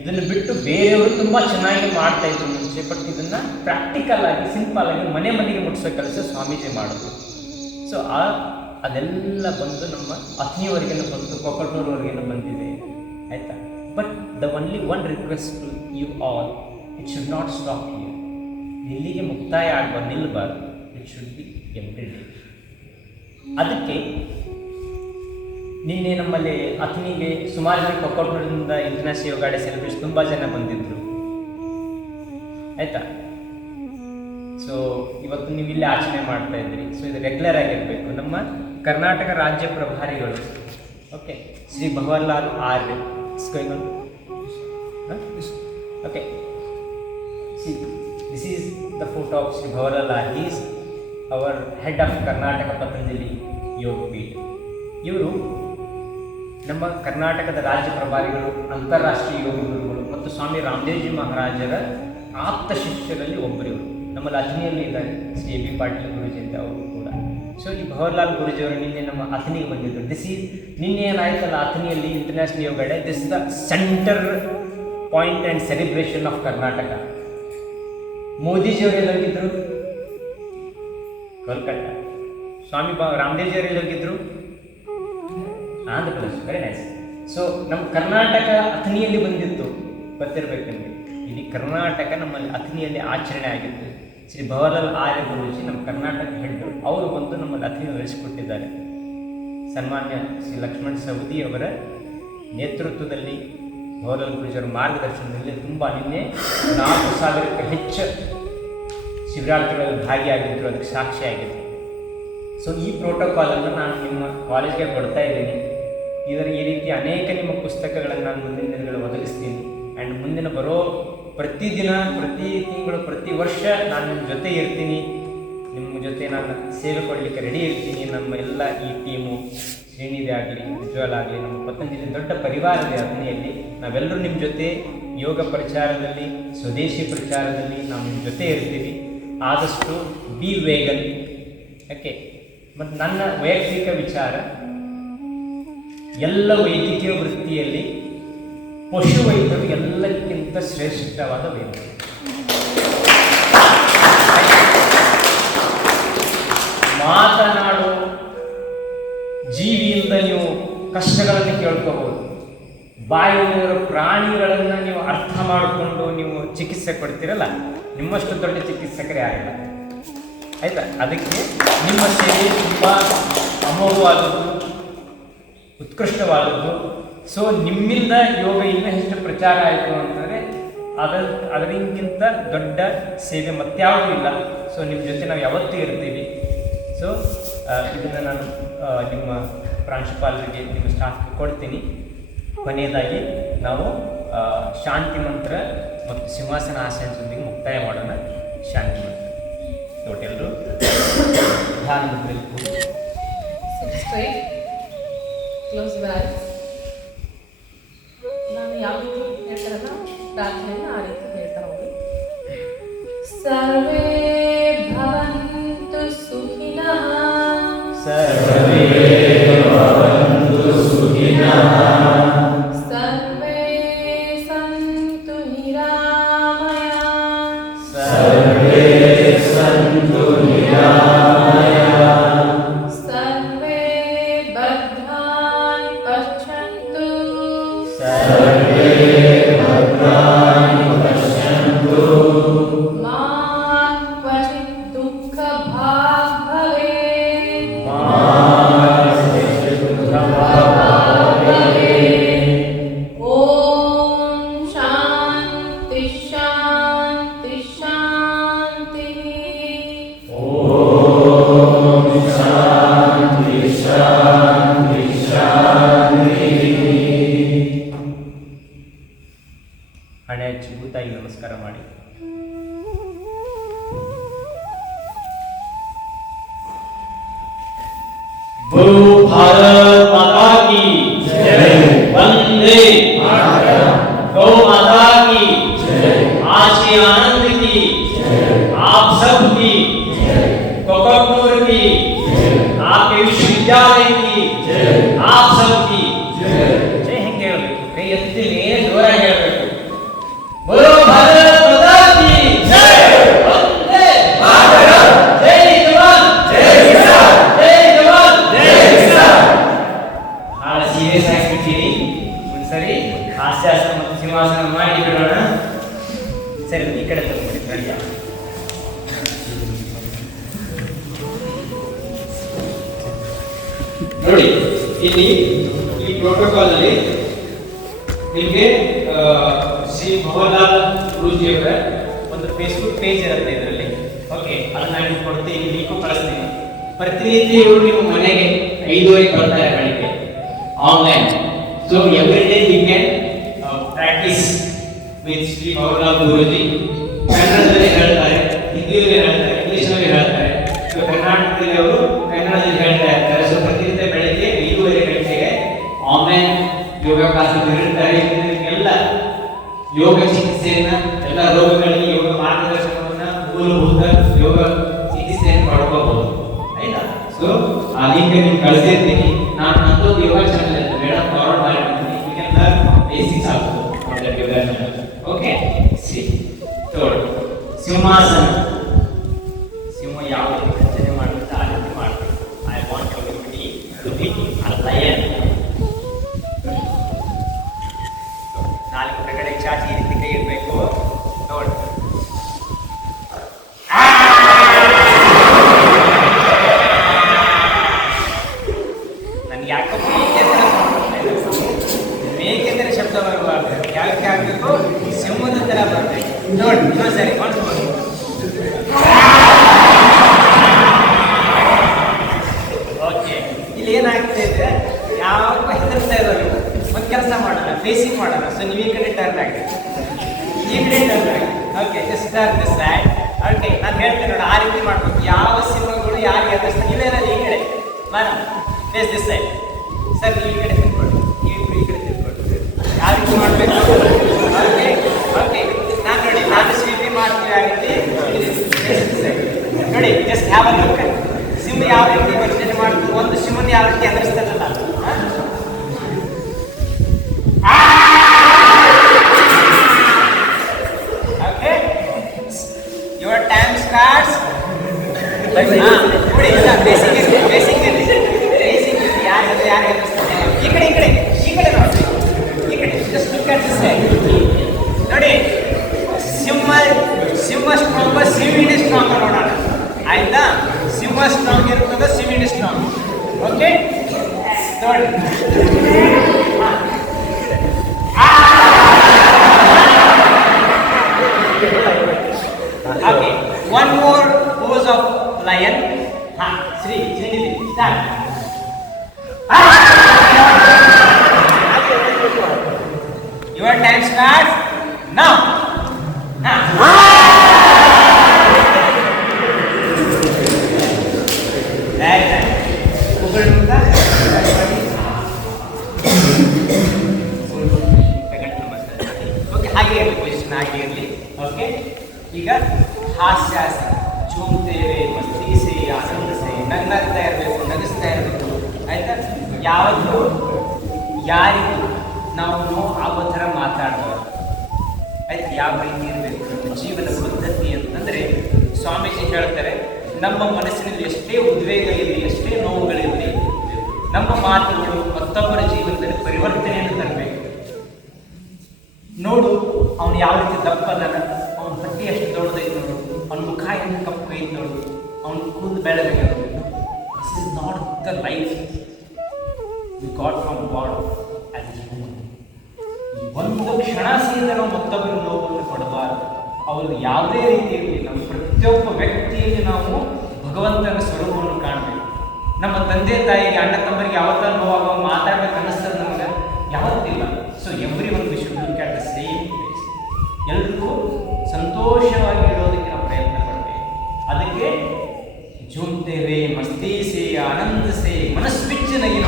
ಇದನ್ನು ಬಿಟ್ಟು ಬೇರೆಯವರು ತುಂಬ ಚೆನ್ನಾಗಿ ಮಾಡ್ತಾಯಿದ್ರು ಮುಂಚೆ. ಬಟ್ ಇದನ್ನು ಪ್ರಾಕ್ಟಿಕಲ್ ಆಗಿ ಸಿಂಪಲ್ ಆಗಿ ಮನೆಗೆ ಮುಟ್ಟಿಸೋ ಕೆಲಸ ಸ್ವಾಮೀಜಿ ಮಾಡಿದ್ರು. ಸೊ ಅದೆಲ್ಲ ಬಂದು ನಮ್ಮ ಅಥಣಿವರೆಗೇನು ಬಂತು, ಕೊಕ್ಕಟ್ನೂರವರೆಗೇನು ಬಂದಿದೆ, ಆಯಿತಾ? But the only one request to you all, it should not stop here. ಇಲ್ಲಿಗೆ ಮುಕ್ತಾಯ ಆಗಬಾರ್ದು, ನಿಲ್ಲಬಾರ್ದು. It should be every day. ಅದಕ್ಕೆ ನಿನ್ನೆ ನಮ್ಮಲ್ಲಿ ಅಥಣಿಗೆ ಸುಮಾರು ಜನ ಕೊಕ್ಕಟ್ನೂರಿಂದ ಇಂಟರ್ನ್ಯಾಷನಲ್ ಯೋಗ ಡೇ ಸೆಲೆಬ್ರೇಷನ್ ತುಂಬ ಜನ ಬಂದಿದ್ದರು, ಆಯಿತಾ? ಸೊ ಇವತ್ತು ನೀವು ಇಲ್ಲಿ ಆಚರಣೆ ಮಾಡ್ತಾ ಇದ್ದೀರಿ. ಸೊ ಇದು ರೆಗ್ಯುಲರ್ ಆಗಿರಬೇಕು. ನಮ್ಮ ಕರ್ನಾಟಕ ರಾಜ್ಯ ಪ್ರಭಾರಿಗಳು, okay, Shri Bhawarlal Arya, okay, see this is the photo of Shri Bhawarlal Arya. Is our head of Karnataka Patanjali Yoga Peeth. ಇವರು ನಮ್ಮ ಕರ್ನಾಟಕದ ರಾಜ್ಯ ಪ್ರಭಾರಿಗಳು, ಅಂತಾರಾಷ್ಟ್ರೀಯ ಯೋಗ ಗುರುಗಳು ಮತ್ತು ಸ್ವಾಮಿ ರಾಮದೇವ್ಜಿ ಮಹಾರಾಜರ ಆಪ್ತ ಶಿಷ್ಯರಲ್ಲಿ ಒಬ್ಬರಿವರು. ನಮ್ಮಲ್ಲಿ ಅಥಣಿಯಲ್ಲಿ ಇದ್ದಾರೆ ಶ್ರೀ ಎ ಬಿ ಪಾಟೀಲ್ ಗುರೂಜಿ ಅಂತ ಅವರು ಕೂಡ. ಸೊ ಈ ಭವರ್ಲಾಲ್ ಗುರೂಜಿಯವರು ನಿನ್ನೆ ನಮ್ಮ ಅಥಣಿಗೆ ಬಂದಿದ್ದರು. ನಿನ್ನೆ ಏನಾಯ್ತಲ್ಲ ಅಥಣಿಯಲ್ಲಿ international yoga day, this the centre point and celebration of Karnataka. ಮೋದಿಜಿಯವರು ಎಲ್ಲಿ ಹೋಗಿದ್ದರು? ಕೋಲ್ಕತ್ತಾ. ಸ್ವಾಮಿ ರಾಮದೇವ್ಜಿಯವರು ಎಲ್ಲಿ ಹೋಗಿದ್ದರು? Andhra Pradesh, very nice. So ನಮ್ಮ ಕರ್ನಾಟಕ ಅಥಣಿಯಲ್ಲಿ ಬಂದಿತ್ತು, ಗೊತ್ತಿರಬೇಕು ನಿಮಗೆ. ಇಲ್ಲಿ ಕರ್ನಾಟಕ ನಮ್ಮಲ್ಲಿ ಅಥಣಿಯಲ್ಲಿ ಆಚರಣೆ ಆಗಿತ್ತು. ಶ್ರೀ ಭವಲಾಲ್ ಆರ್ಯ ಗುರೂಜಿ ನಮ್ಮ ಕರ್ನಾಟಕ ಹೆಡ್, ಅವರು ಬಂದು ನಮ್ಮಲ್ಲಿ ಅಥಣಿ ನಡೆಸಿಕೊಟ್ಟಿದ್ದಾರೆ. ಸನ್ಮಾನ್ಯ ಶ್ರೀ ಲಕ್ಷ್ಮಣ್ ಸವದಿ ಅವರ ನೇತೃತ್ವದಲ್ಲಿ, ಭವಲಾಲ್ ಗುರೂಜಿಯವರ ಮಾರ್ಗದರ್ಶನದಲ್ಲಿ ನಿನ್ನೆ 4,000ಕ್ಕೂ ಹೆಚ್ಚು ಶಿವರಾತ್ರಿಗಳಲ್ಲಿ ಭಾಗಿಯಾಗಿದ್ದರು, ಅದಕ್ಕೆ ಸಾಕ್ಷಿಯಾಗಿತ್ತು. ಸೊ ಈ ಪ್ರೋಟೋಕಾಲನ್ನು ನಾನು ನಿಮ್ಮ ಕಾಲೇಜ್ಗೆ ಕೊಡ್ತಾ ಇದ್ದೀನಿ. ಇದರ ಈ ರೀತಿ ಅನೇಕ ನಿಮ್ಮ ಪುಸ್ತಕಗಳನ್ನು ನಾನು ಮುಂದಿನ ದಿನಗಳು ಒದಗಿಸ್ತೀನಿ. ಆ್ಯಂಡ್ ಮುಂದಿನ ಬರೋ ಪ್ರತಿದಿನ, ಪ್ರತಿ ತಿಂಗಳು, ಪ್ರತಿ ವರ್ಷ ನಾನು ನಿಮ್ಮ ಜೊತೆ ಇರ್ತೀನಿ. ನಿಮ್ಮ ಜೊತೆ ನಾನು ಸೇವೆ ಕೊಡಲಿಕ್ಕೆ ರೆಡಿ ಇರ್ತೀನಿ. ನಮ್ಮ ಎಲ್ಲ ಈ ಟೀಮು, ಶ್ರೀನಿಧಿ ಆಗಲಿ, ಉಜ್ವಲ್ ಆಗಲಿ, ನಮ್ಮ ಪತಂಜಲಿ ದೊಡ್ಡ ಪರಿವಾರ ಇದೆ ಅಥಣಿಯಲ್ಲಿ. ನಾವೆಲ್ಲರೂ ನಿಮ್ಮ ಜೊತೆ ಯೋಗ ಪ್ರಚಾರದಲ್ಲಿ, ಸ್ವದೇಶಿ ಪ್ರಚಾರದಲ್ಲಿ ನಾವು ನಿಮ್ಮ ಜೊತೆ ಇರ್ತೀವಿ. ಆದಷ್ಟು ಬಿ ವೇಗನ್. ಓಕೆ. ಮತ್ತು ನನ್ನ ವೈಯಕ್ತಿಕ ವಿಚಾರ, ಎಲ್ಲ ವೈದ್ಯಕೀಯ ವೃತ್ತಿಯಲ್ಲಿ ಪಶು ವೈದ್ಯರು ಎಲ್ಲಕ್ಕಿಂತ ಶ್ರೇಷ್ಠವಾದ ವೈದ್ಯರು. ಮಾತನಾಡೋ ಜೀವಿಯಿಂದ ನೀವು ಕಷ್ಟಗಳನ್ನು ಕೇಳ್ಕೋಬಹುದು. ಬಾಯಿಯಲ್ಲಿರೋ ಪ್ರಾಣಿಗಳನ್ನು ನೀವು ಅರ್ಥ ಮಾಡಿಕೊಂಡು ನೀವು ಚಿಕಿತ್ಸೆ ಕೊಡ್ತೀರಲ್ಲ, ನಿಮ್ಮಷ್ಟು ದೊಡ್ಡ ಚಿಕಿತ್ಸಕರೇ ಆಗಿಲ್ಲ, ಆಯಿತಾ? ಅದಕ್ಕೆ ನಿಮ್ಮ ಸೇವೆ ತುಂಬ ಅಮೋಘವಾದದ್ದು, ಉತ್ಕೃಷ್ಟವಾದದ್ದು. ಸೊ ನಿಮ್ಮಿಂದ ಯೋಗ ಇನ್ನೂ ಹೆಚ್ಚು ಪ್ರಚಾರ ಆಯಿತು ಅಂತಂದರೆ ಅದರಿಂಗಿಂತ ದೊಡ್ಡ ಸೇವೆ ಮತ್ಯಾವುದೂ ಇಲ್ಲ. ಸೊ ನಿಮ್ಮ ಜೊತೆ ನಾವು ಯಾವತ್ತೂ ಇರ್ತೀವಿ. ಸೊ ಇದನ್ನು ನಾನು ನಿಮ್ಮ ಪ್ರಾಂಶುಪಾಲರಿಗೆ, ನಿಮ್ಮ ಸ್ಟಾಫ್ಗೆ ಕೊಡ್ತೀನಿ. ಕೊನೆಯದಾಗಿ ನಾವು ಶಾಂತಿ ಮಂತ್ರ ಮತ್ತು ಸಿಂಹಾಸನ ಆಸನದೊಂದಿಗೆ ಮುಕ್ತಾಯ ಮಾಡೋಣ. ಶಾಂತಿ ಮಂತ್ರ ಎಲ್ಲರೂ ಧ್ಯಾನ ಮುದ್ರೆಯಲ್ಲಿ ಕೂಡಿ. Close back. ನಾನು ಯಾವ ರೀತಿ ಹೇಳ್ತಾರಲ್ಲ ಪ್ರಾರ್ಥನೆಯನ್ನು ಆ ರೀತಿ ಹೇಳ್ತಾ ಹೋಗಿ. ಸರ್ವೇ ಭವಂತು ಸುಖಿನಃ, ಸರ್ವೇ ಭವಂತು ಸುಖಿನಃ, ಸರ್ವೇ ಸಂತು ನಿರಾಮಯಾಃ, ಸರ್ವೇ ಸಂತು ನಿರಾಮಯಾಃ, ಸರ್ವೇ ಭದ್ರಾಣಿ ಪಶ್ಯಂತು, ಸರ್ವೇ ಭದ್ರಾಣಿ ಪಶ್ಯಂತು, ಮಾ ಕ್ವಚಿತ್ ದುಃಖ ಭಾಗ್ ಭವೇತ್, ಓಂ ಶಾಂತಿ ಶಾಂತಿ ಶಾಂತಿ. ಓಂ ಶಾಂತಿ ಶಾಂತಿ ಶಾಂತಿ. ಹಣೆ ಹಚ್ಚಿ ಭೂತಾಯಿ ನಮಸ್ಕಾರ ಮಾಡಿ. बोलो भारत माता की जय, वंदे मातरम, गौ माता की जय, आज के आनंद की जय, आप सब की जय, कोकटनूर की जय, आपके विश्वविद्यालय की जय, आप सब की जय. जय ಹೆಂಗೆ ಹೇಳಬೇಕು? ಕೈ ಎತ್ತಿ ಜೋರಾಗಿ ಹೇಳಬೇಕು. बोलो भारत माता की जय, वंदे मातरम, जय जवान जय किसान, जय जवान जय किसान. ಭಾಳ ಸೀರಿಯಸ್ ಆಗಿಬಿಟ್ಟಿರಿ. ಒಂದ್ಸರಿ ಹಾಸ್ಯಾಸನ ಮತ್ತು ಸಿಂಹಾಸನ ಮಾಡಿ ಬಿಡೋಣ. ಸರಿ, ಈ ಕಡೆ ತಗೊಂಡ್ಬಿಡಿ. ರೆಡಿಯಾ? ನೋಡಿ, ಇಲ್ಲಿ ಈ ಪ್ರೋಟೋಕಾಲ್ ಅಲ್ಲಿ ನಿಮಗೆ ಶ್ರೀ ಭವಲಾಲ್ ಗುರೂಜಿಯವರ ಒಂದು ಫೇಸ್ಬುಕ್ ಪೇಜ್ ಇರುತ್ತೆ ಇದರಲ್ಲಿ. ಓಕೆ, ಅದನ್ನ ನಾನು ಕೊಡ್ತೀನಿ, ಲಿಂಕು ಕಳಿಸ್ತೀನಿ. ಪ್ರತಿನಿತ್ಯ ಇವರು ನಿಮ್ಮ ಮನೆಗೆ 5:30 ಬರ್ತಾರೆ ಬೆಳಿಗ್ಗೆ online. So every day you can practice with Shri Bhavlal Guruji. ಕನ್ನಡದಲ್ಲಿ ಹೇಳ್ತಾರೆ, ಹಿಂದಿಯಲ್ಲಿ ಹೇಳ್ತಾರೆ, ಇಂಗ್ಲಿಷ್ನಲ್ಲಿ ಹೇಳ್ತಾರೆ. ಸೊ ಕರ್ನಾಟಕದಲ್ಲಿ ಅವರು ಕನ್ನಡದಲ್ಲಿ ಹೇಳ್ತಾ ಇರ್ತಾರೆ. ಸೊ ಪ್ರತಿನಿತ್ಯ ಬೆಳಿಗ್ಗೆ 5:30 ಗಂಟೆಗೆ ಆನ್ಲೈನ್ ಯೋಗ ಕ್ಲಾಸಲ್ಲಿ ಇರ್ತಾರೆ. ಎಲ್ಲ ಯೋಗ ಚಿಕಿತ್ಸೆಯನ್ನ, ಎಲ್ಲ ರೋಗಗಳಿಗೆ ಯೋಗ ಮಾರ್ಗದರ್ಶನವನ್ನ, ಮೂಲಭೂತ ಯೋಗ ಚಿಕಿತ್ಸೆಯನ್ನು ಪಡ್ಕೋಬಹುದು, ಆಯ್ತಾ? ಸೊ ಆ ಲಿಂಕ್ ನಿಮ್ಗೆ ಕಳಿಸಿರ್ತೀನಿ. ನಾನು ನಂದೊಂದು ಯೋಗ ಚಾನಲ್ ಇದೆ, ಮೇಡಮ್ ಫಾರ್ವರ್ಡ್ ಮಾಡಿರ್ತೀನಿ. You can learn basics also from that yoga channel. Okay, see third simhasana. ಸಿಂಹ ಯಾವ ರೀತಿ ರಚನೆ ಮಾಡುತ್ತೆ ಆ ರೀತಿ ಮಾಡಬೇಕು. I want everybody to be a lion. ಚಾಚಿ ಈ ರೀತಿ ಕೈ ಇಡಬೇಕು. ನೋಡಿ, ನನ್ಗೆ ಯಾಕೋ ಮೇಕೆಂದರೆ ಶಬ್ದ ಬರಬಾರ್ದು. ಯಾಕೆ ಆಗಬೇಕು? ಸಿಂಹದ ಥರ ಬರಬೇಕು. ನೋಡಿ ಇನ್ನೊಂದು ಸರಿ ಕಾಣಿಸ್ಬೋದು. ಓಕೆ, ಇಲ್ಲಿ ಏನಾಗ್ತಾ ಇದೆ, ಯಾವ ಹೆದರ್ತಾ ಇರೋರು ಒಂದು ಕೆಲಸ ಮಾಡಲ್ಲ, ಫೇಸಿಂಗ್ ಮಾಡಲ್ಲ. ಸೊ ನೀವು ಈ ಕಡೆ ಟರ್ನ್ ಆಗಿ, ಈ ಕಡೆ ಟರ್ನ್ ಆಗಿ. Okay, just turn this side. Okay, ನಾನು ಹೇಳ್ತೇನೆ ನೋಡಿ, ಆ ರೀತಿ ಮಾಡಬೇಕು. ಯಾವ ಸಿಂಹಗಳು ಯಾರಿಗೆ ಎದುರಿಸ್ತಾರೆ? ಇಲ್ಲ ಈ ಕಡೆ ನಾನು ಫೇಸ್ ದಿಸ್ ಸೈಡ್. ಸರ್ ನೀವು ಈ ಕಡೆ ತಿಳ್ಕೊಳ್ರಿ, ನೀವು ಈ ಕಡೆ ತಿಳ್ಕೊಳ್ರಿ. ಯಾವ ರೀತಿ ಮಾಡಬೇಕು? ಓಕೆ ಓಕೆ, ನಾನು ಸ್ವೀಪಿ ಮಾಡ್ತೀವಿ. ಆ ರೀತಿ ನೋಡಿ, ಜಸ್ಟ್ ಹ್ಯಾವ್ ಅ ಲುಕ್. ಸಿಂಹ ಯಾವ ರೀತಿ ಯೋಚನೆ ಮಾಡ್ತೀವಿ, ಒಂದು ಸಿಂಹನ ಯಾವ ರೀತಿ ಎದುರಿಸ್ತದಲ್ಲ. Okay, your time starts. ನೋಡಿ, ಬೇಸಿಕ್ ಯಾರು ಎದುರಿಸ್ತಾರೆ? ಈ ಕಡೆ ನೋಡಿ, ಈ ಕಡೆ just look at this side. ನೋಡಿ, ಸಿಂಹ ಸ್ಟ್ರಾಂಗ್, ಸಿಂಹಿಣಿ ಸ್ಟ್ರಾಂಗ್ ನೋಡೋಣ. ಆಯ್ತಾ? ಸಿಂಹ ಸ್ಟ್ರಾಂಗ್ ಇರ್ತದೆ, ಸಿಂಹಿಣಿ ಸ್ಟ್ರಾಂಗ್. ಓಕೆ ನೋಡಿ, okay, one more pose of lion. Shrinidhi start. Your time starts now. Okay, ಹಾಗೆ ಇರಲಿ, ಪೊಸಿಷನ್ ಹಾಗೆ ಇರಲಿ. ಓಕೆ, ಈಗ ಹಾಸ್ಯಾಸನ. ಚೂಮ್ತೇವೆ, ಮಸ್ತಿಸೆ, ಆನಂದಿಸೆ, ನಗ್ನಗ್ತಾ ಇರಬೇಕು, ನಗಿಸ್ತಾ ಇರಬೇಕು. ಆಯ್ತಾ? ಯಾವತ್ತೂ ಯಾರಿಗೂ ನಾವು ಆಗೋ ಥರ ಮಾತಾಡಬಾರ್ದು. ಆಯ್ತು? ಯಾವ ರೀತಿ ಇರಬೇಕು ನಮ್ಮ ಜೀವನ ಪದ್ಧತಿ ಅಂತಂದರೆ, ಸ್ವಾಮೀಜಿ ಹೇಳ್ತಾರೆ, ನಮ್ಮ ಮನಸ್ಸಿನಲ್ಲಿ ಎಷ್ಟೇ ಉದ್ವೇಗ ಇರಲಿ, ಎಷ್ಟೇ ನೋವುಗಳಿರಲಿ, ನಮ್ಮ ಮಾತುಗಳು ಮತ್ತೊಬ್ಬರ ಜೀವನದಲ್ಲಿ ಪರಿವರ್ತನೆಯನ್ನು ತರಬೇಕು. ನೋಡು, ಅವನು ಯಾವ ರೀತಿ ದಪ್ಪದನ, ಅವನ ಹೊಟ್ಟೆ ಎಷ್ಟು ದೊಡ್ಡದೈತೆ ನೋಡು, ಅವನ ಮುಖ ಎಷ್ಟು ಕಪ್ಪು ಐತೆ ನೋಡು, ಅವನ ಕೂದಲು ಬೆಳಗ್ಗೆ ನೋಡು. This is not the life we got from God has A human. ಒಂದು ಕ್ಷಣ ಸಹಿತ ನಾವು ಮತ್ತೊಬ್ಬರ ನೋವನ್ನು ಕೊಡಬಾರದು. ಅವರು ಯಾವುದೇ ರೀತಿ ಇರಲಿ, ನಮ್ಮ ಪ್ರತಿಯೊಬ್ಬ ವ್ಯಕ್ತಿಯಲ್ಲಿ ನಾವು ಭಗವಂತನ ಸ್ವರೂಪವನ್ನು ಕಾಣಬೇಕು. ನಮ್ಮ ತಂದೆ ತಾಯಿಗೆ, ಅಣ್ಣ ತಮ್ಮರಿಗೆ ಯಾವತ್ತ ನೋವಾಗ ಮಾತಾಡ್ಬೇಕು ಅನ್ನಿಸ್ತದೆ ನಮಗೆ? ಯಾವತ್ತಿಲ್ಲ. So every one we should look at the same place. ಎಲ್ರಿಗೂ ಸಂತೋಷವಾಗಿ ಇರೋದಕ್ಕೆ ನಾವು ಪ್ರಯತ್ನ ಪಡಬೇಕು. ಅದಕ್ಕೆ ಜೂಮ್ತೇವೆ, ಮಸ್ತಿಸೆ, ಆನಂದಿಸೆ, ಮನಸ್ಬಿಚ್ಚಿ ನಗಿ.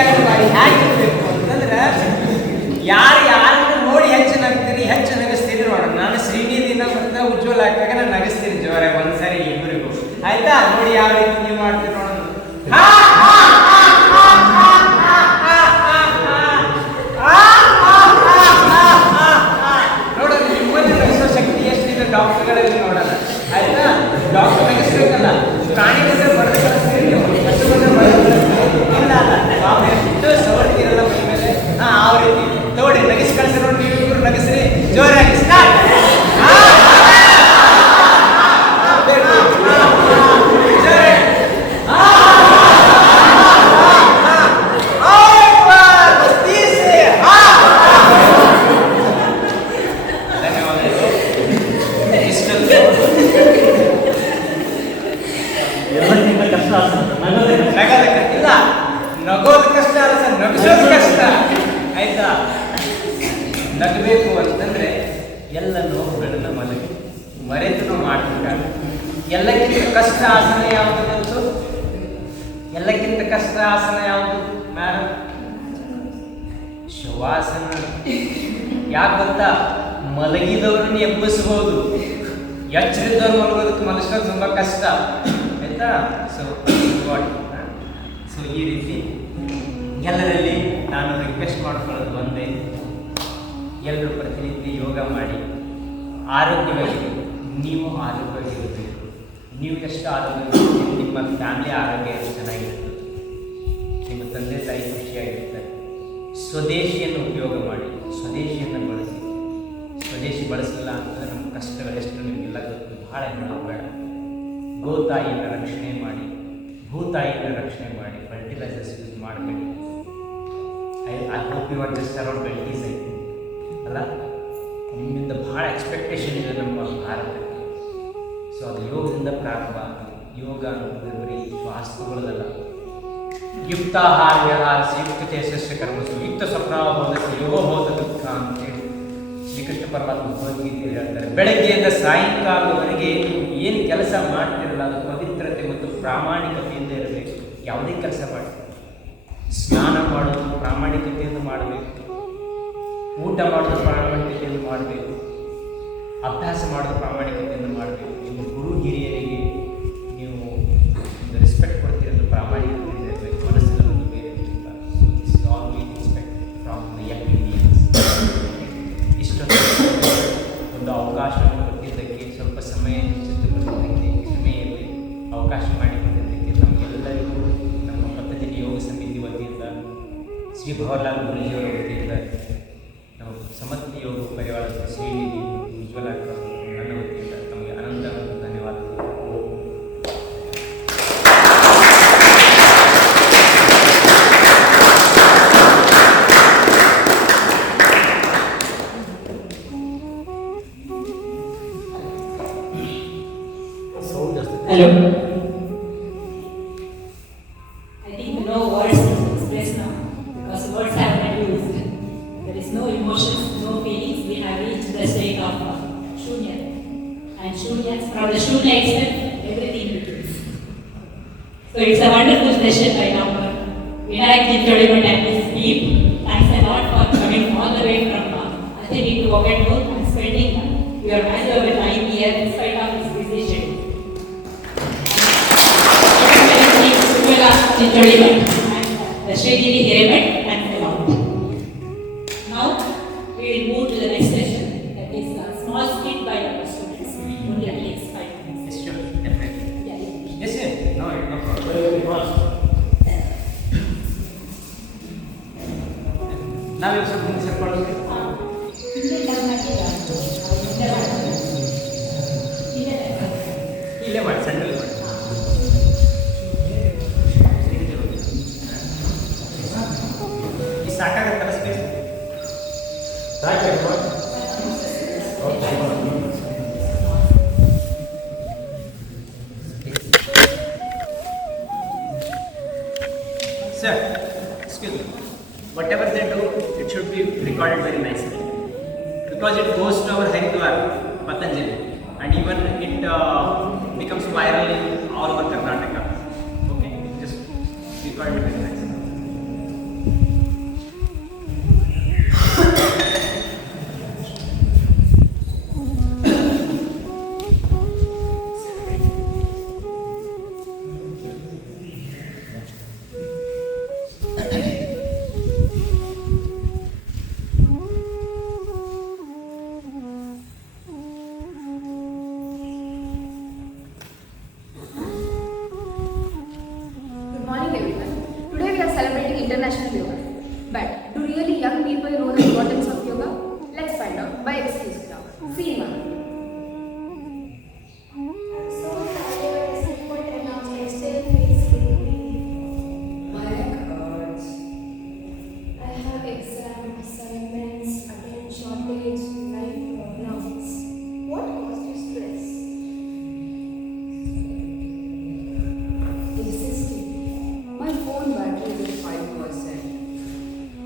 ಎರಡು ಬಾರಿ ಹೇಗಿರ್ಬೇಕು ಅಂತಂದ್ರೆ, ಯಾರನ್ನು ನೋಡಿ ಹೆಚ್ಚು ನಗ್ತೀರಿ, ಹೆಚ್ಚು ನಗಿಸ್ತೀರಿ ನೋಡೋಣ. ನಾನು ಶ್ರೀನಿಧಿನ ಮತ್ತು ಉಜ್ವಲ ಹಾಕಾಗ ನಾನು ನಗಿಸ್ತೀನಿ ಜೋರಾಗಿ ಒಂದ್ಸರಿ ಇಬ್ಬರಿಗೂ. ಆಯ್ತಾ? ನೋಡಿ ಯಾವ ರೀತಿ ನೀವು ಮಾಡ್ತೀರಿ ನೋಡೋಣ. ನೋಡೋಣ ನಿಮ್ಮಲ್ಲಿ ನಗಿಸೋ ಶಕ್ತಿ ಎಷ್ಟಿದೆ ಡಾಕ್ಟರ್ಗಳಲ್ಲಿ ನೋಡೋಣ. ಆಯ್ತಾ? ಡಾಕ್ಟರ್ ನಗಿಸ್ಬೇಕಲ್ಲ, ಪ್ರಾಣಿಗಳಿಂದ ಬರೆದು ಕಳಿಸ್ತೀರಿ ನೀವು, ಇಲ್ಲ ಅಲ್ಲ, ನಾವು ಎಷ್ಟು ಸವರ್ತಿರಲ್ಲ ಮೈ ಮೇಲೆ. ಆ ರೀತಿ ನೋಡಿ ನಗಿಸಿ ಕಳಿಸಿ ನೋಡಿ. ನೀವು ಇಬ್ಬರು ನಗಿಸ್ರಿ ಜೋರಾಗಿ. ಸ್ಟಾರ್ಟ್. ನಗೋದು ಕಷ್ಟ ಅಲ್ಲ ಸರ್, ನಗಿಸೋದು ಕಷ್ಟ. ಆಯ್ತಾ? ನಗಬೇಕು ಅಂತಂದ್ರೆ ಎಲ್ಲ ನೋವುಗಳನ್ನು ಮರೆತು ಮಾಡಬೇಕಾಗುತ್ತೆ. ಎಲ್ಲಕ್ಕಿಂತ ಕಷ್ಟ ಆಸನ ಯಾವುದು ಗೊತ್ತು? ಎಲ್ಲಕ್ಕಿಂತ ಕಷ್ಟ ಆಸನ ಯಾವುದು ಮ್ಯಾಮ್? ಶವಾಸನ. ಯಾಕೆ ಗೊತ್ತಾ? ಮಲಗಿದವ್ರನ್ನ ಎಬ್ಬಿಸ್ಬೋದು, ಎಚ್ಚರಿದ್ದವ್ರು ಮಲಗೋದಕ್ಕೆ ಮನುಷ್ಯರು ತುಂಬ ಕಷ್ಟ. ಆಯ್ತಾ? ಸೊ ಈ ರೀತಿ ಎಲ್ಲರಲ್ಲಿ ನಾನು ರಿಕ್ವೆಸ್ಟ್ ಮಾಡ್ಕೊಳ್ಳೋದು ಒಂದೇ, ಎಲ್ಲರೂ ಪ್ರತಿನಿತ್ಯ ಯೋಗ ಮಾಡಿ ಆರೋಗ್ಯವಾಗಿ. ನೀವು ಆರೋಗ್ಯವಾಗಿರಬೇಕು. ನೀವು ಎಷ್ಟು ಆರೋಗ್ಯವಾಗಿ, ನಿಮ್ಮ ಫ್ಯಾಮಿಲಿ ಆರೋಗ್ಯ ಎಷ್ಟು ಚೆನ್ನಾಗಿರ್ತದೆ, ನಿಮ್ಮ ತಂದೆ ತಾಯಿ ಖುಷಿಯಾಗಿರ್ತಾರೆ. ಸ್ವದೇಶಿಯನ್ನು ಉಪಯೋಗ ಮಾಡಿ, ಸ್ವದೇಶಿಯನ್ನು ಬಳಸಿ. ಸ್ವದೇಶಿ ಬಳಸಲಿಲ್ಲ ಅಂತಂದರೆ ನಮ್ಮ ಕಷ್ಟಗಳೆಷ್ಟು ನಿಮಗೆಲ್ಲ ಗೊತ್ತು, ಭಾಳ ಹೇಳೋದು ಬೇಡ. ಗೋತಾಯಿಯನ್ನು ರಕ್ಷಣೆ ಮಾಡಿ, ಭೂತಾಯಿಯನ್ನು ರಕ್ಷಣೆ ಮಾಡಿ, ಫರ್ಟಿಲೈಸರ್ಸ್ ಯೂಸ್ ಮಾಡಬೇಡಿ. I hope you are just around 20s ಐತಿ ಅಲ್ಲ, ನಿಮ್ಮಿಂದ ಭಾಳ ಎಕ್ಸ್ಪೆಕ್ಟೇಷನ್ ಇದೆ ನಮ್ಮ ಭಾರತಕ್ಕೆ. ಸೊ ಅದು ಯೋಗದಿಂದ ಪ್ರಾರಂಭ. ಯೋಗ ಅನ್ನೋದು ಬರೀ ಶ್ವಾಸಗಳದಲ್ಲ. ಯುಕ್ತಾಹಾರ ವ್ಯವಹಾರ ಯುಕ್ತತೆ ಸಸ್ಯ ಕರ್ಮಸು ಯುಕ್ತ ಸ್ವಪ್ನಾವಬೋಧಕ್ಕೆ ಯೋಗಬೋಧ ದುಃಖ ಅಂತೇಳಿ ಶ್ರೀಕೃಷ್ಣ ಪರಮಾತ್ಮ ಭಗವದ್ಗೀತೆಯಲ್ಲಿ ಹೇಳ್ತಾರೆ. ಬೆಳಗ್ಗೆಯಿಂದ ಸಾಯಂಕಾಲದವರೆಗೆ ಏನು ಕೆಲಸ ಮಾಡ್ತಿರಲ್ಲ ಅದು ಪವಿತ್ರತೆ ಮತ್ತು ಪ್ರಾಮಾಣಿಕತೆಯಿಂದ ಇರಬೇಕು. ಯಾವುದೇ ಕೆಲಸ ಮಾಡಿ, ಸ್ನಾನ ಮಾಡೋದು ಪ್ರಾಮಾಣಿಕತೆಯಿಂದ ಮಾಡಬೇಕು, ಊಟ ಮಾಡೋದು ಪ್ರಾಮಾಣಿಕತೆಯಿಂದ ಮಾಡಬೇಕು, ಅಭ್ಯಾಸ ಮಾಡೋದು ಪ್ರಾಮಾಣಿಕತೆಯಿಂದ ಮಾಡಬೇಕು. ನಿಮ್ಮ ಗುರು ಹಿರಿಯರಿಗೆ ನೀವು ಒಂದು ರೆಸ್ಪೆಕ್ಟ್ ಕೊಡ್ತಿರೋದು ಪ್ರಾಮಾಣಿಕತೆಯಿಂದ ಇರಬೇಕು, ಮನಸ್ಸಿನಲ್ಲಿ ಬೇರೆ so this is all we expect from the Young Indians. ಇಷ್ಟೊಂದು ಒಂದು ಅವಕಾಶವನ್ನು ಕೊಟ್ಟಿದ್ದಕ್ಕೆ, ಸ್ವಲ್ಪ ಸಮಯ ನಿಶ್ಚಿತಗೊಳಿಸಿದ್ದಕ್ಕೆ, ಕ್ಷಮೆಯಲ್ಲಿ ಅವಕಾಶ ಮಾಡಿಕೊಟ್ಟಿದ್ದಕ್ಕೆ ನಮಗೆಲ್ಲರಿಗೂ ನಮ್ಮ ಪತಂಜಲಿ ಯೋಗ ಸಮಿತಿ ವತಿಯಿಂದ, ಶ್ರೀ ಭವರ್ಲಾಲ್ ಗುರುಜಿಯವರ ವತಿಯಿಂದ, ನಮ್ಮ ಸಮತ್ತಿ ಯೋಗ ಪರಿವಾರದ ಶ್ರೀನಿಧಿ ಮತ್ತು ಉಜ್ವಲ ನನ್ನ ವತಿಯಿಂದ ನಮಗೆ ಅನಂತ ಧನ್ಯವಾದಗಳು. Hello. I think no words to express now because words have been used. There is no emotions, no feelings. We have reached the state of shunya. And shunya, from the shunya itself, everything begins. So it's a wonderful session by our Vinayak Chittolimatti and his team. Thanks a lot for coming all the way from Ajay to Ogandur and spending your valuable time here in spite of this busy schedule. Chittolimatti and the Srinidhi Hiremet and so on. Now we will move to the next session, that is a small skit by our students. Only at least 5 minutes. Yes, sure, definitely. Yeah. Yes, sir. No problem. Very fast. Now you have something to say for us? ಇಲ್ಲೇ ಮಾಡಿ, central ಮಾಡಿ. ಈ ಸಾಕಾಗತ್ತಲ್ಲ space? Sir, excuse me. Whatever they do, it should be recorded very nicely because it goes to our Haridwar, Patanjali, and even it becomes viral all over Karnataka. Okay, just record it very nicely. Good morning everyone. Today we are celebrating International Yoga. But do really young people know the importance of yoga? Let's find out by excuse now. Seema. So tired, but enough. I still feel sleepy. My neck hurts. I have exam assignments, again shortage, life problems. What caused you stress? Insisting. My phone battery is at 5%.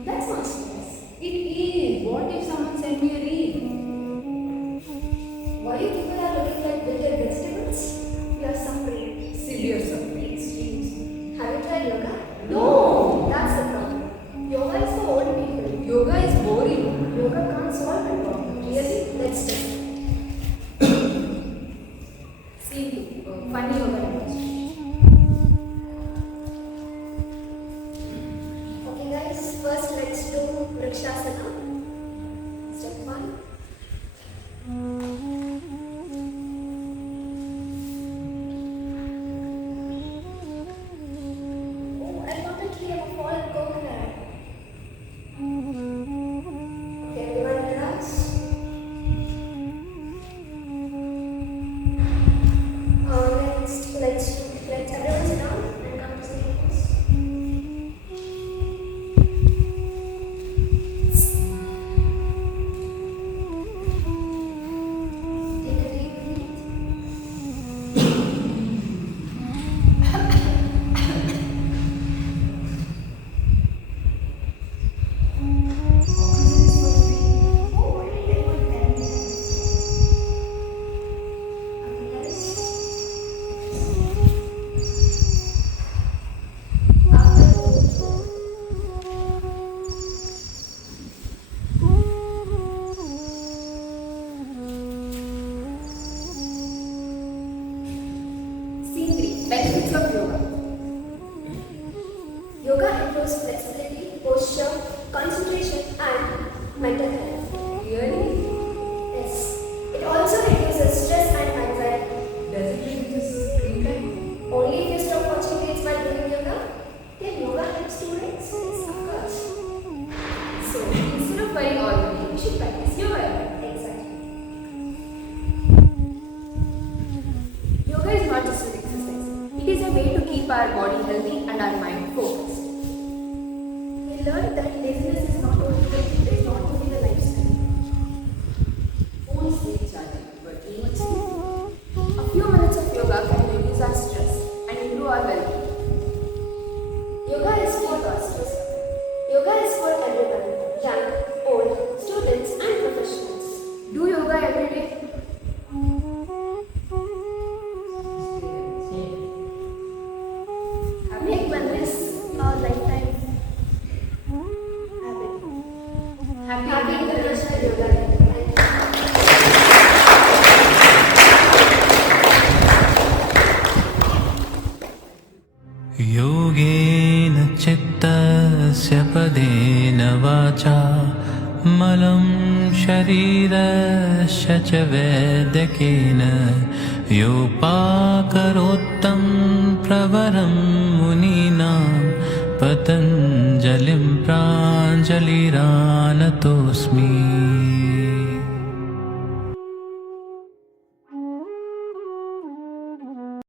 That's not stress. It is. What if someone sent me a reel? Why you people are looking like bitter vegetables? You are suffering. Severe suffering. Extremes. Have you tried yoga? No. That's the problem. Yoga is for old people. Yoga is boring. Yoga can't solve my problem. Really? Let's test. See, funny yoga demonstration. Okay guys, first let's do Vrikshasana. Step 1. Oh, I thought that we have a fall should practice yoga. Exactly. Yoga is not just an exercise. It is a way to keep our body healthy and our mind focused. We learned that laziness is not only the lifestyle. Won't say charging, but even a few minutes of yoga can reduce our stress and improve our well-being. Yoga is for us. Yoga is for everyone, young, old, students and professionals. Do yoga every day. Make wellness a lifetime habit. Happy International Yoga Day. योगेन चित्तस्य पदेन वाचा मलं शरीरस्य च वैद्यकेन योपाकरोत्तं प्रवरं मुनीनां पतञ्जलिं प्राञ्जलिरानतोऽस्मि